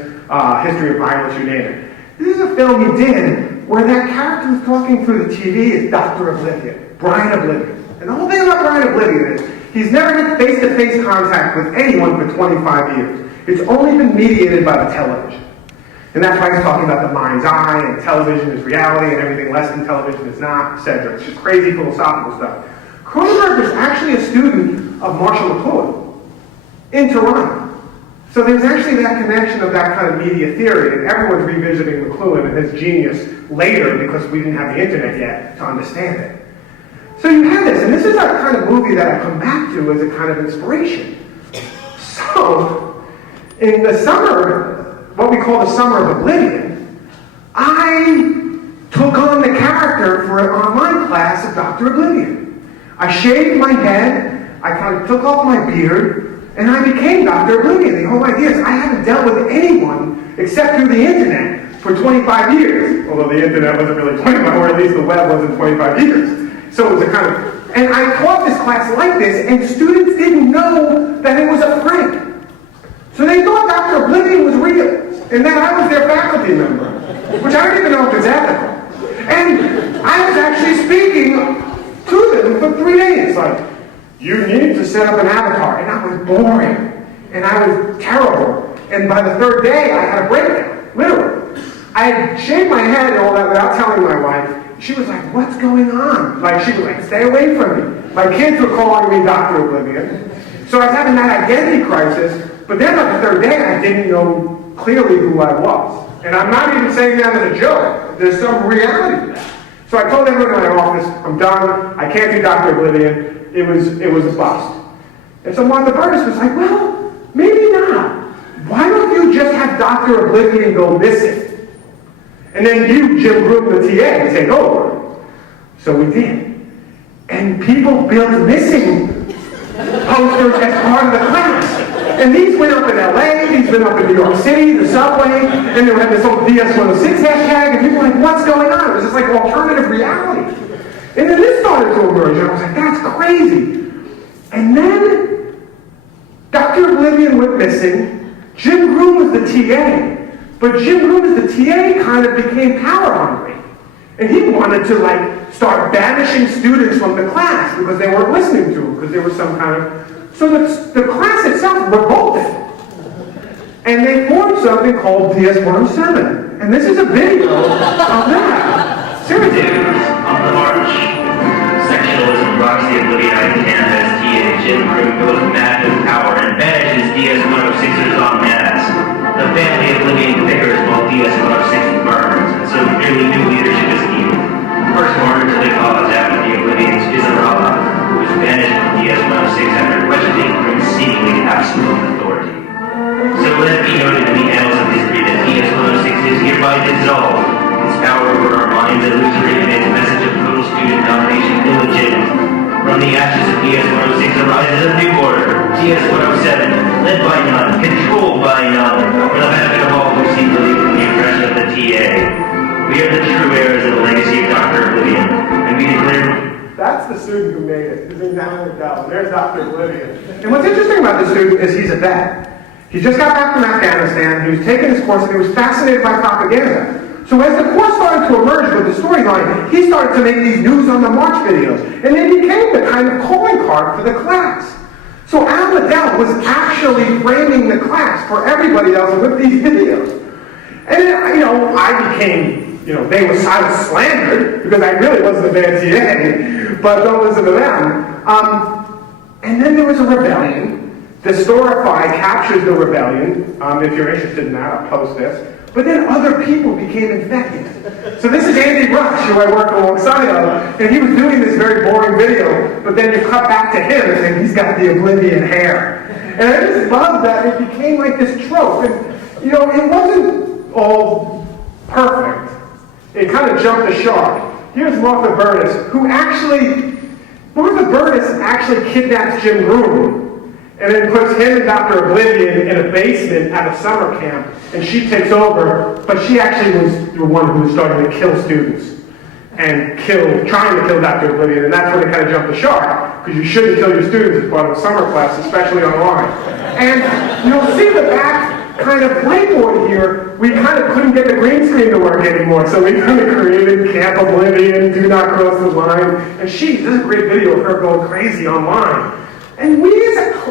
History of Violence, you name it. This is a film he did where that character who's talking through the TV is Dr. Oblivion, Brian Oblivion. And the whole thing about Brian Oblivion is he's never had face-to-face contact with anyone for 25 years. It's only been mediated by the television. And that's why he's talking about the mind's eye, and television is reality, and everything less than television is not, etc. It's just crazy philosophical stuff. Cronenberg was actually a student of Marshall McLuhan in Toronto. So there's actually that connection of that kind of media theory, and everyone's revisiting McLuhan and his genius later because we didn't have the internet yet to understand it. So you have this, and this is a kind of movie that I come back to as a kind of inspiration. So, in the summer, what we call the Summer of Oblivion, I took on the character for an online class of Dr. Oblivion. I shaved my head, I kind of took off my beard, and I became Dr. Oblivion. The whole idea is I haven't dealt with anyone except through the internet for 25 years. Although the internet wasn't really 25, or at least the web wasn't 25 years. So it was a kind of, and I taught this class like this, and students didn't know that it was a prank. So they thought Dr. Oblivion was real, and that I was their faculty member, which I don't even know if it's ethical. And I was actually speaking to them for 3 days, like, you need to set up an avatar, and I was boring, and I was terrible. And by the third day, I had a breakdown, literally. I had shaved my head and all that without telling my wife. She was like, what's going on? Like, she was like, stay away from me. My kids were calling me Dr. Oblivion. So I was having that identity crisis. But then on the third day, I didn't know clearly who I was. And I'm not even saying that as a joke. There's some reality to that. So I told everyone in my office, I'm done. I can't do Dr. Oblivion. It was a bust. And so Martha Burtis was like, well, maybe not. Why don't you just have Dr. Oblivion go missing? And then you, Jim Groom, the TA, take over. So we did. And people built missing posters as part of the class. And these went up in LA, these went up in New York City, the subway, and they had this whole DS106 hashtag, and people were like, what's going on? It was just like alternative reality. And then this started to emerge, and I was like, that's crazy. And then Dr. Oblivion went missing, Jim Groom was the TA, but Jim Groom as the TA kind of became power hungry. And he wanted to like start banishing students from the class because they weren't listening to him, because there was some kind of... So the class itself revolted. And they formed something called DS107. And this is a video of that. Seriously. On the march, sectionalism rocks the Oblivionite canvas. TA Jim Groom goes mad with power and banishes DS106ers en masse. The family Oblivion pickers while DS106 burns, and so clearly new leadership is needed. First martyr to the cause after the Oblivions is Araba, who was banished from DS106 after questioning Groom's seemingly absolute authority. So let it be noted in the annals of history that DS106 is hereby dissolved, its power over our minds illusory, and its message of total student domination illegitimate. From the ashes of DS106 arises a new order, DS107, led by none, controlled by none, for the benefit of all who seek relief from the oppression of the TA. We are the true heirs of the legacy of Dr. Oblivion, and we declare... That's the student who made it. His name's Alan McDowell. There's Dr. Oblivion. And what's interesting about this student is he's a vet. He just got back from Afghanistan, he was taking his course, and he was fascinated by propaganda. So as the course started to emerge with the storyline, he started to make these news on the march videos. And they became the kind of calling card for the class. So Al Liddell was actually framing the class for everybody else with these videos. And then, I became, they were slandered because I really wasn't a bad TA, but don't listen to them. And then there was a rebellion. The Storify captures the rebellion. If you're interested in that, I'll post this. But then other people became infected. So this is Andy Rush, who I work alongside of, and he was doing this very boring video, but then you cut back to him and he's got the oblivion hair. And I just love that it became like this trope. And, it wasn't all perfect. It kind of jumped the shark. Here's Martha Burtis, Martha Burtis actually kidnaps Jim Groom and then puts him and Dr. Oblivion in a basement at a summer camp, and she takes over, but she actually was the one who was starting to kill students and trying to kill Dr. Oblivion, and that's when they kind of jumped the shark, because you shouldn't kill your students as part of a summer class, especially online. And you'll see the back kind of whiteboard here, we kind of couldn't get the green screen to work anymore, so we kind of created Camp Oblivion, Do Not Cross the Line, and this is a great video of her going crazy online. And we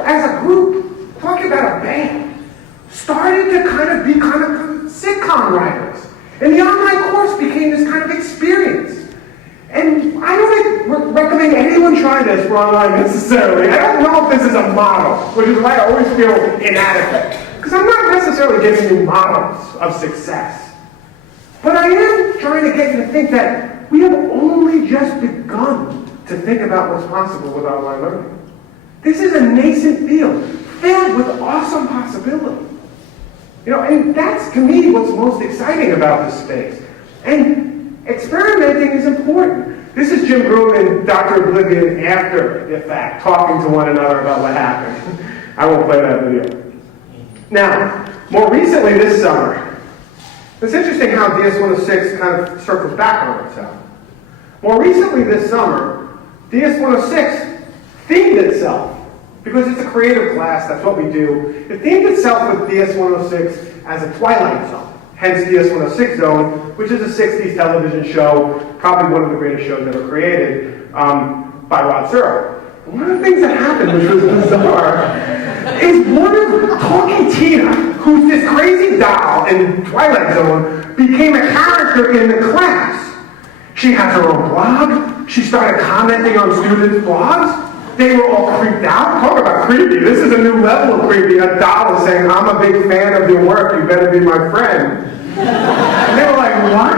as a group, talking about a band, started to kind of become sitcom writers. And the online course became this kind of experience. And I don't recommend anyone try this for online necessarily. I don't know if this is a model, which is why I always feel inadequate. Because I'm not necessarily giving you models of success. But I am trying to get you to think that we have only just begun to think about what's possible with online learning. This is a nascent field, filled with awesome possibility. And that's, to me, what's most exciting about this space. And experimenting is important. This is Jim Groom and Dr. Oblivion after the fact, talking to one another about what happened. I won't play that video. Now, more recently this summer, it's interesting how DS-106 kind of circles back on itself. More recently this summer, DS-106 themed itself, because it's a creative class, that's what we do. It themed itself with DS-106 as a Twilight Zone, hence DS-106 Zone, which is a 60s television show, probably one of the greatest shows ever created, by Rod Serling. One of the things that happened, which was bizarre, is one of Talking Tina, who's this crazy doll in Twilight Zone, became a character in the class. She has her own blog. She started commenting on students' blogs. They were all creeped out. Talk about creepy. This is a new level of creepy. A doll is saying, I'm a big fan of your work. You better be my friend. And they were like, what?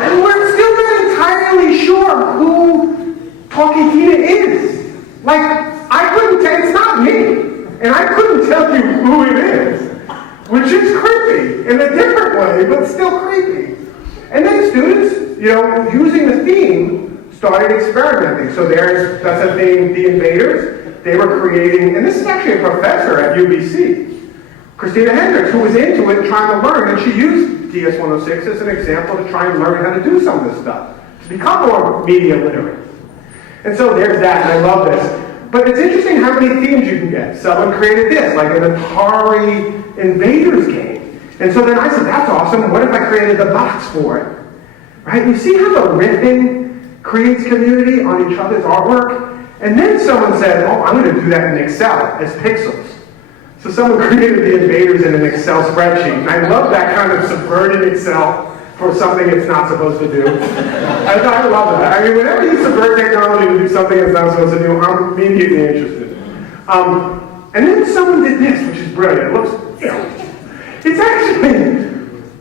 And we're still not entirely sure who Talking Tina is. Like, I couldn't tell, it's not me. And I couldn't tell you who it is. Which is creepy in a different way, but still creepy. And then students, using the theme, started experimenting. So that's a theme, The Invaders. They were creating, and this is actually a professor at UBC, Christina Hendricks, who was into it trying to learn, and she used DS-106 as an example to try and learn how to do some of this stuff, to become more media literate. And so there's that, and I love this. But it's interesting how many themes you can get. Someone created this, like an Atari Invaders game. And so then I said, that's awesome. What if I created the box for it? Right? You see how the riffing creates community on each other's artwork? And then someone said, oh, I'm going to do that in Excel as pixels. So someone created the Invaders in an Excel spreadsheet. And I love that kind of subverted Excel for something it's not supposed to do. I love that. I mean, whenever you subvert technology to do something it's not supposed to do, I'm immediately interested. And then someone did this, which is brilliant. It looks, it's actually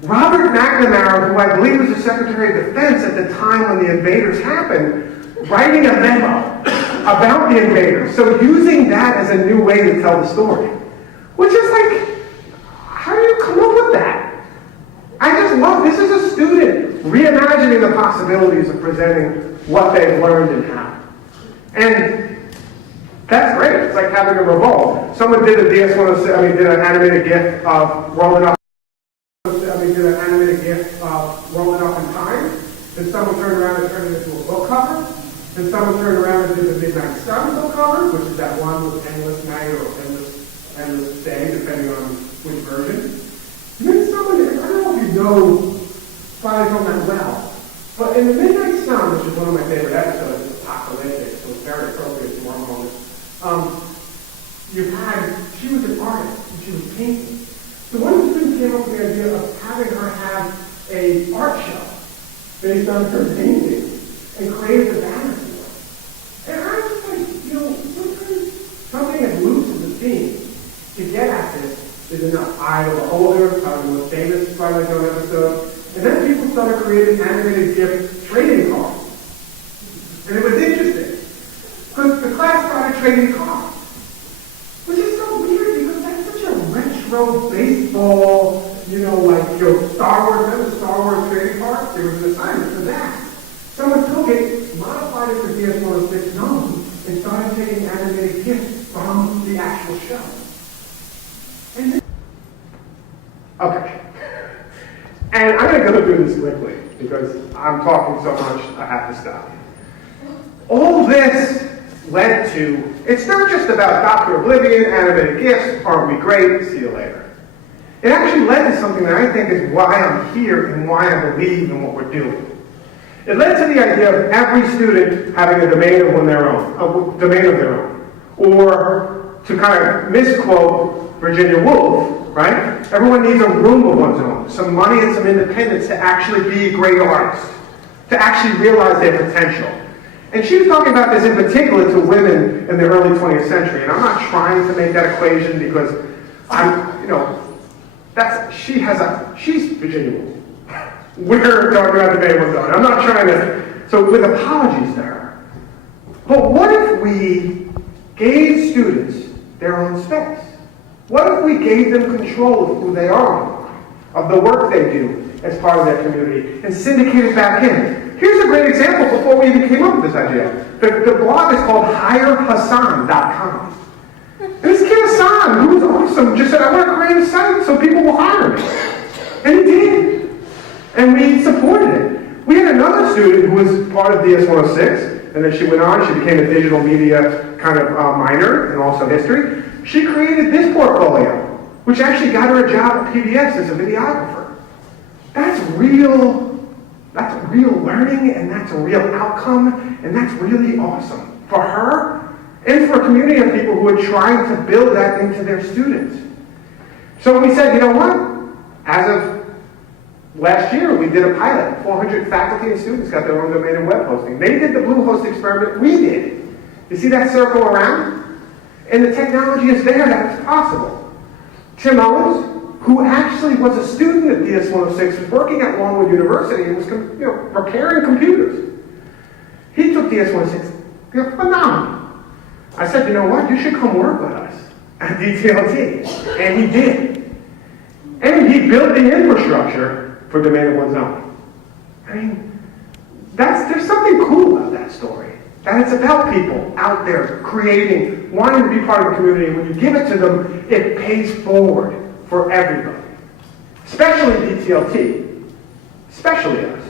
Robert McNamara, who I believe was the Secretary of Defense at the time when the Invaders happened, writing a memo about the Invaders. So using that as a new way to tell the story. Which is like, how do you come up with that? I just love, this is a student reimagining the possibilities of presenting what they've learned and how. And that's great. It's like having a revolt. Someone did a DS-106, did an animated GIF of rolling up. Did an animated GIF of rolling up in time. Then someone turned around and turned it into a book cover. Then someone turned around and did the Midnight Sun book cover, which is that one with endless night or endless day, depending on which version. And then someone, I don't know if you know Twilight Zone that well, but in the Midnight Sun, which is one of my favorite episodes, it's apocalyptic, so it's very appropriate to our moment. she was painting. So one of the students came up with the idea of having her have an art show based on her painting and created the banner for it. And I was like, you know, sometimes something as loose as a theme to get at this is enough. Eye of the Beholder, probably the most famous Twilight Zone episode. And then people started creating animated GIF trading cards. And it was interesting, because the class started trading cards. Which is so weird, because that's such a retro baseball, Star Wars, remember the Star Wars trading cards? There was an assignment for that. Someone took it, modified it for DS-106 known, and started taking animated GIFs from the actual show. And then, okay. And I'm going to go through this quickly, because I'm talking so much, I have to stop. All this led to, it's not just about Dr. Oblivion, animated GIFs, aren't we great, see you later. It actually led to something that I think is why I'm here and why I believe in what we're doing. It led to the idea of every student having a domain of their own. Or, to kind of misquote Virginia Woolf, right? Everyone needs a room of one's own, some money and some independence to actually be a great artist, to actually realize their potential. And she was talking about this in particular to women in the early 20th century. And I'm not trying to make that equation because she's Virginia Woolf. We're talking about the day we're going. I'm not trying to, so with apologies to her. But what if we gave students their own space? What if we gave them control of who they are, of the work they do as part of their community, and syndicated back in? Here's a great example before we even came up with this idea. The blog is called HireHassan.com. And this kid Hassan, who was awesome, just said, I want to create a site so people will hire me. And he did. And we supported it. We had another student who was part of DS-106, and then she went on, she became a digital media kind of minor, and also history. She created this portfolio, which actually got her a job at PBS as a videographer. That's real learning, and that's a real outcome, and that's really awesome for her and for a community of people who are trying to build that into their students. So we said, you know what? As of last year, we did a pilot. 400 faculty and students got their own domain and web hosting. They did the Bluehost experiment. We did. You see that circle around? And the technology is there that it's possible. Tim Owens, who actually was a student at DS-106, was working at Longwood University and was repairing computers. He took DS-106, phenomenal. I said, you know what, you should come work with us at DTLT. And he did. And he built the infrastructure for domain of one's own. I mean, there's something cool about that story. And it's about people out there creating, wanting to be part of the community. And when you give it to them, it pays forward for everybody. Especially DTLT. Especially us.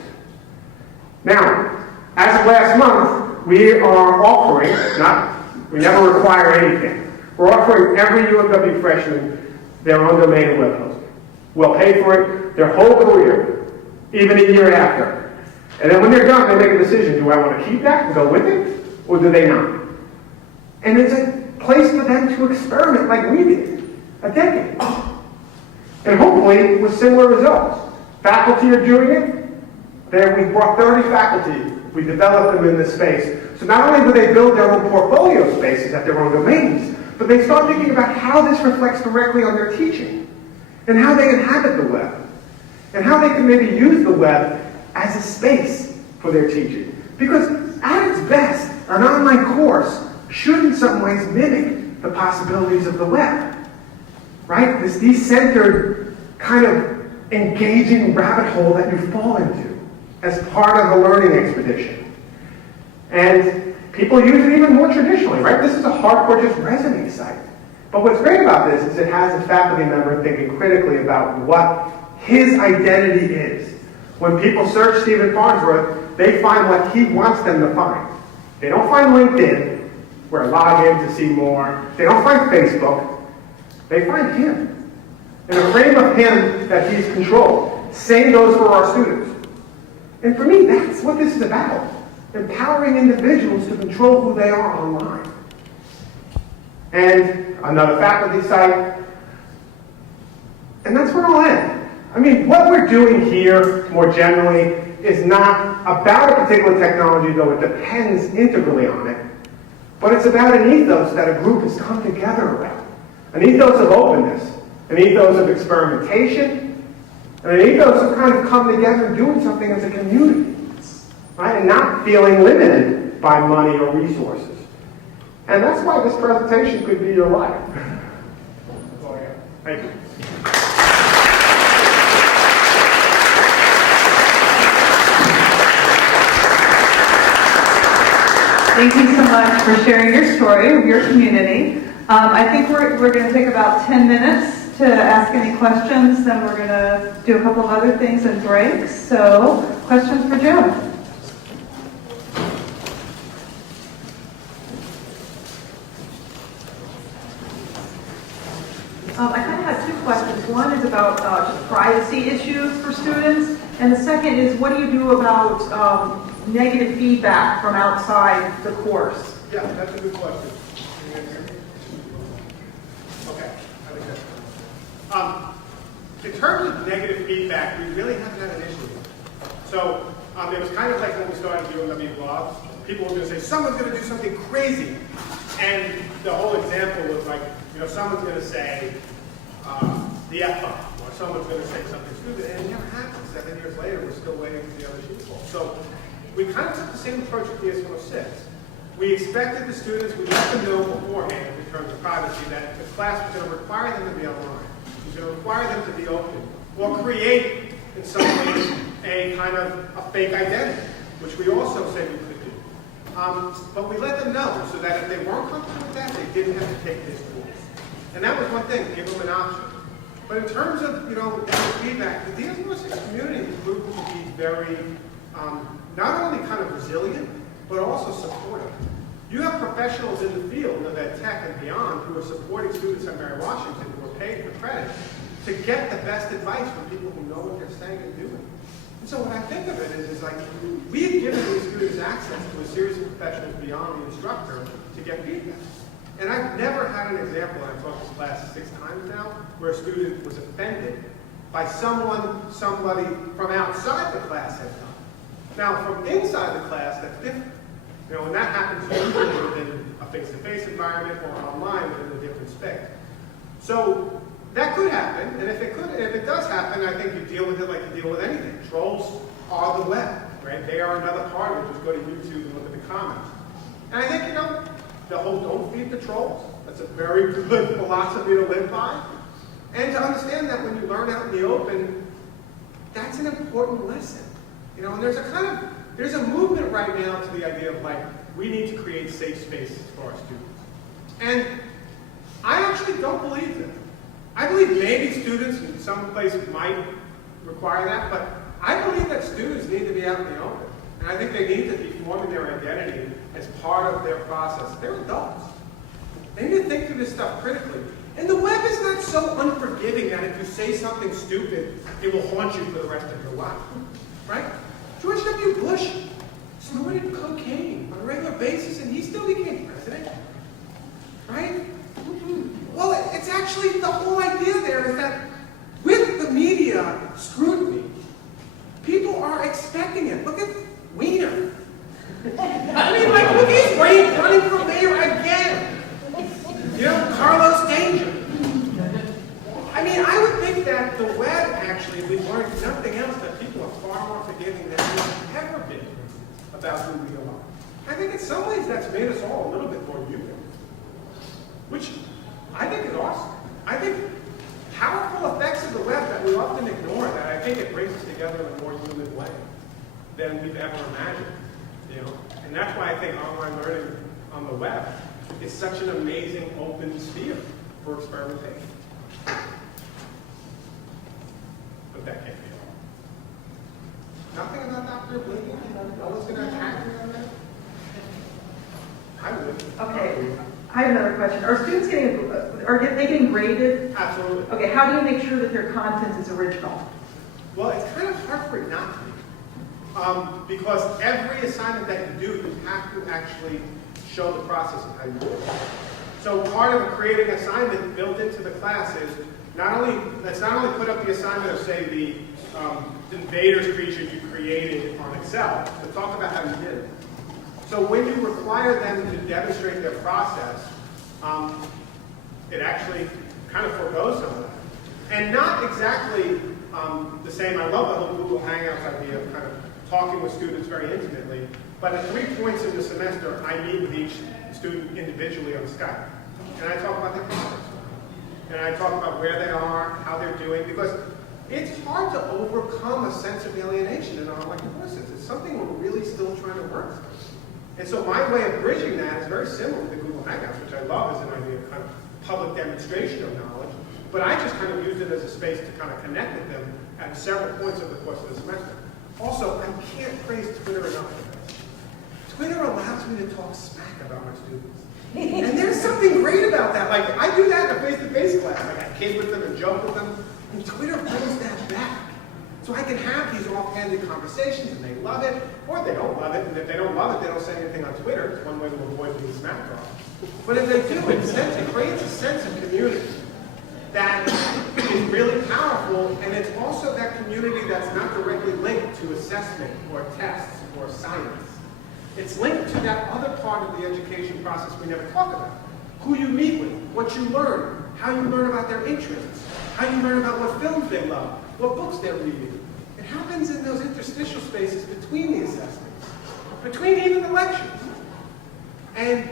Now, as of last month, we are offering, we never require anything. We're offering every UMW freshman their own domain and web hosting. We'll pay for it their whole career, even a year after. And then when they're done, they make a decision. Do I want to keep that and go with it, or do they not? And it's a place for them to experiment like we did a decade. And hopefully with similar results. Faculty are doing it. We brought 30 faculty. We developed them in this space. So not only do they build their own portfolio spaces at their own domains, but they start thinking about how this reflects directly on their teaching, and how they inhabit the web, and how they can maybe use the web as a space for their teaching. Because at its best, an online course should in some ways mimic the possibilities of the web. Right? This decentered kind of engaging rabbit hole that you fall into as part of a learning expedition. And people use it even more traditionally, right? This is a hardcore just resume site. But what's great about this is it has a faculty member thinking critically about what his identity is. When people search Stephen Farnsworth, they find what he wants them to find. They don't find LinkedIn, where log in to see more. They don't find Facebook. They find him. In a frame of him that he's controlled. Same goes for our students. And for me, that's what this is about. Empowering individuals to control who they are online. And another faculty site, And that's where I'll end. I mean, what we're doing here, more generally, is not about a particular technology, though it depends integrally on it, but it's about an ethos that a group has come together around. An ethos of openness, an ethos of experimentation, and an ethos of kind of come together and doing something as a community, right? And not feeling limited by money or resources. And that's why this presentation could be your life. That's all I got. Thank you. Thank you so much for sharing your story of your community. I think we're going to take about 10 minutes to ask any questions, then we're going to do a couple of other things and breaks. So, questions for Jim? I kind of have two questions. One is about just privacy issues for students, and the second is what do you do about negative feedback from outside the course? Yeah, that's a good question. Okay, I think that's good. In terms of negative feedback, we really haven't had an issue with it. So it was kind of like when we started UNW blogs. People were going to say, someone's going to do something crazy. And the whole example was like, someone's going to say the F-bomb, or someone's going to say something stupid, and it never happened. 7 years later, we're still waiting for the other shoe to fall. So we kind of took the same approach with the DS-106. We expected the students, we let them know beforehand in terms of privacy that the class was going to require them to be online. It was going to require them to be open, or create, in some ways, a kind of a fake identity, which we also said we could do. But we let them know so that if they weren't comfortable with that, they didn't have to take this course. And that was one thing, give them an option. But in terms of, negative feedback, the DS-106 community proved to be very, not only kind of resilient, but also supportive. You have professionals in the field of ed tech and beyond who are supporting students at Mary Washington who are paid for credit to get the best advice from people who know what they're saying and doing. And so when I think of it is like, we've given these students access to a series of professionals beyond the instructor to get feedback. And I've never had an example, and I've taught this class 6 times now, where a student was offended by somebody from outside the class had done. Now, from inside the class, that's different. When that happens usually within a face-to-face environment or online within a different space. So that could happen, and if it does happen, I think you deal with it like you deal with anything. Trolls are the web, right? They are another part of it. Just go to YouTube and look at the comments. And I think, the whole don't feed the trolls, that's a very good philosophy to live by. And to understand that when you learn out in the open, that's an important lesson. And there's a movement right now to the idea of we need to create safe spaces for our students. And I actually don't believe that. I believe maybe students in some places might require that, but I believe that students need to be out in the open. And I think they need to be forming their identity as part of their process. They're adults. They need to think through this stuff critically. And the web is not so unforgiving that if you say something stupid, it will haunt you for the rest of your life. Right? George W. Bush snorted cocaine on a regular basis, and he still became president. Right? Well, it's actually the whole idea there is that with the media scrutiny, people are expecting it. Look at Wiener. Look at his brain running for mayor again. Carlos Danger. I would think that the web actually, we've learned nothing else, that people are far more forgiving than we've ever been about who we are. I think in some ways that's made us all a little bit more human, which I think is awesome. I think powerful effects of the web that we often ignore, that I think it brings us together in a more human way than we've ever imagined. And that's why I think online learning on the web is such an amazing open sphere for experimentation. But that can't be all. Nothing about Dr. Oblivion? No one's going to attack me on that? I would. Okay, I have another question. Are students getting graded? Absolutely. Okay, how do you make sure that their content is original? Well, it's kind of hard for it not to be. Because every assignment that you do, you have to actually show the process of how you do it. So part of creating an assignment built into the class is let's not only put up the assignment of, say, the invaders creature you created on Excel, but talk about how you did it. So when you require them to demonstrate their process, it actually kind of forgoes some of that. And not exactly the same. I love the whole Google Hangouts idea of kind of talking with students very intimately. But at 3 points in the semester, I meet with each student individually on Skype. And I talk about their process. And I talk about where they are, how they're doing, because it's hard to overcome a sense of alienation in online courses. It's something we're really still trying to work through. And so my way of bridging that is very similar to Google Hangouts, which I love as an idea of kind of public demonstration of knowledge. But I just kind of used it as a space to kind of connect with them at several points over the course of the semester. Also, I can't praise Twitter enough for this. Twitter allows me to talk smack about my students. And there's something great about that. Like, I do that in a face-to-face class. Like, I kid with them and joke with them. And Twitter brings that back. So I can have these offhanded conversations, and they love it, or they don't love it. And if they don't love it, they don't say anything on Twitter. It's one way to avoid being smacked off. But if they do, it creates a sense of community that is really powerful, and it's also that community that's not directly linked to assessment or tests or science. It's linked to that other part of the education process we never talk about. Who you meet with, what you learn, how you learn about their interests, how you learn about what films they love, what books they're reading. It happens in those interstitial spaces between the assessments, between even the lectures. And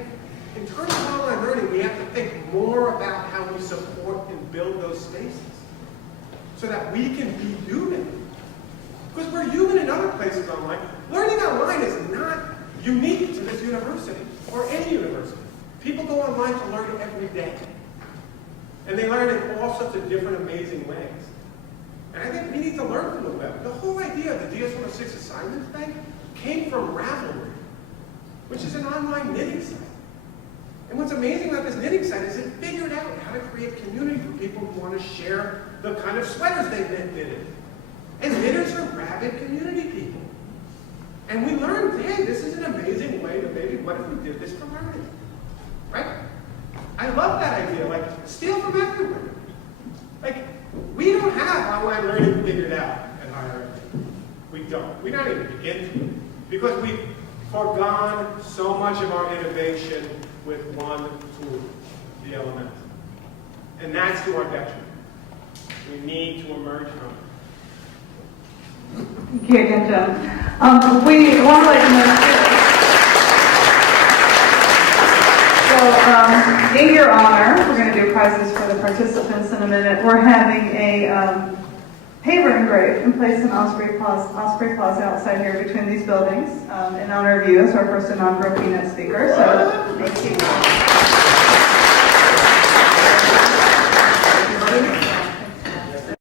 in terms of online learning, we have to think more about how we support and build those spaces so that we can be human. Because we're human in other places online. Learning online is not unique to this university or any university. People go online to learn every day. And they learn in all sorts of different amazing ways. And I think we need to learn from the web. The whole idea of the DS-106 Assignments Bank came from Ravelry, which is an online knitting site. And what's amazing about this knitting site is it figured out how to create community for people who want to share the kind of sweaters they knitted. And knitters are rabid community people. And we learned, hey, this is an amazing way to maybe, what if we did this for learning? Right? I love that idea, like, steal from everywhere. Like, we don't have online learning figured out at higher ed. We don't. We don't even begin to. Because we've forgone so much of our innovation with one tool, the LMS. And that's to our detriment. We need to emerge from it. Thank you again, Jim. We want to let you know, so in your honor, we're going to do prizes for the participants in a minute. We're having a paper engraved and placed in Osprey Plaza outside here between these buildings in honor of you as our first inaugural keynote speaker. So thank you.